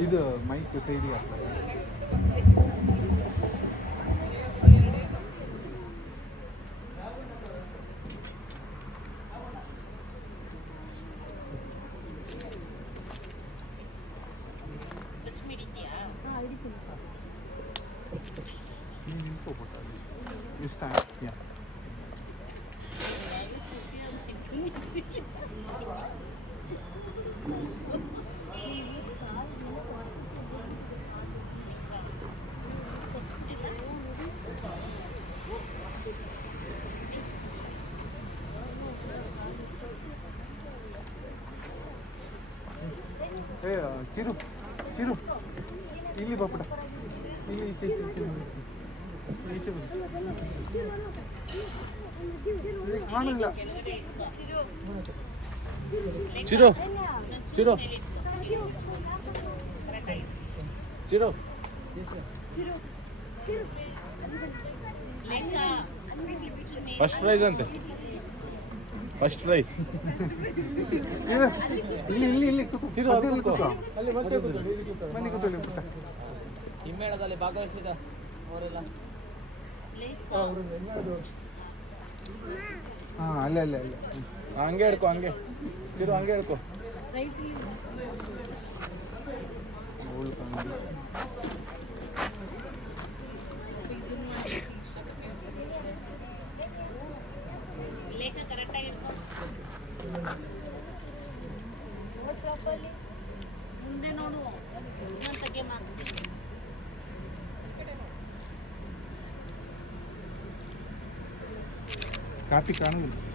ಇದು ಮೈಕ್ ಸೈಡಿಗೆ ಇಷ್ಟ ಯಾ ಏ ಚಿರು ಚಿರು ಇಲ್ಲಿ ಬಾಪಡ ಇಲ್ಲಿ ಈಚೆ ಈಚೆ ಈಚೆ ಬನ್ನಿ ಕಾಣಿಲ್ಲ ಚಿರು ಚಿರು ಚಿರು ಫಸ್ಟ್ ಪ್ರೈಸ್ ಅಂತೆ ಫಸ್ಟ್ ಪ್ರೈಸ್ ಇಲ್ಲಿ ಇಲ್ಲಿ ಇಲ್ಲಿ ಚಿರು ಅಲ್ಲಿ ಕೂತು ಅಲ್ಲಿ ಮತ್ತೆ ಬನ್ನಿ ಕೂತು ಪುಟ್ಟ ಹಿಮ್ಮೇಳದಲ್ಲಿ ಭಾಗವಹಿಸಿದ ಅವರೆಲ್ಲ ಹಾಂ ಅಲ್ಲೇ ಅಲ್ಲೇ ಅಲ್ಲೇ ಹಂಗೆ ಹಿಡ್ಕೊ ಹಂಗೆ ಚಿರು ಹಂಗೆ ಹಿಡ್ಕೊ ಮುಂದೆ ನೋಡು ಕಾರ್ತಿಕ್ ಕಾಣುದಿಲ್ಲ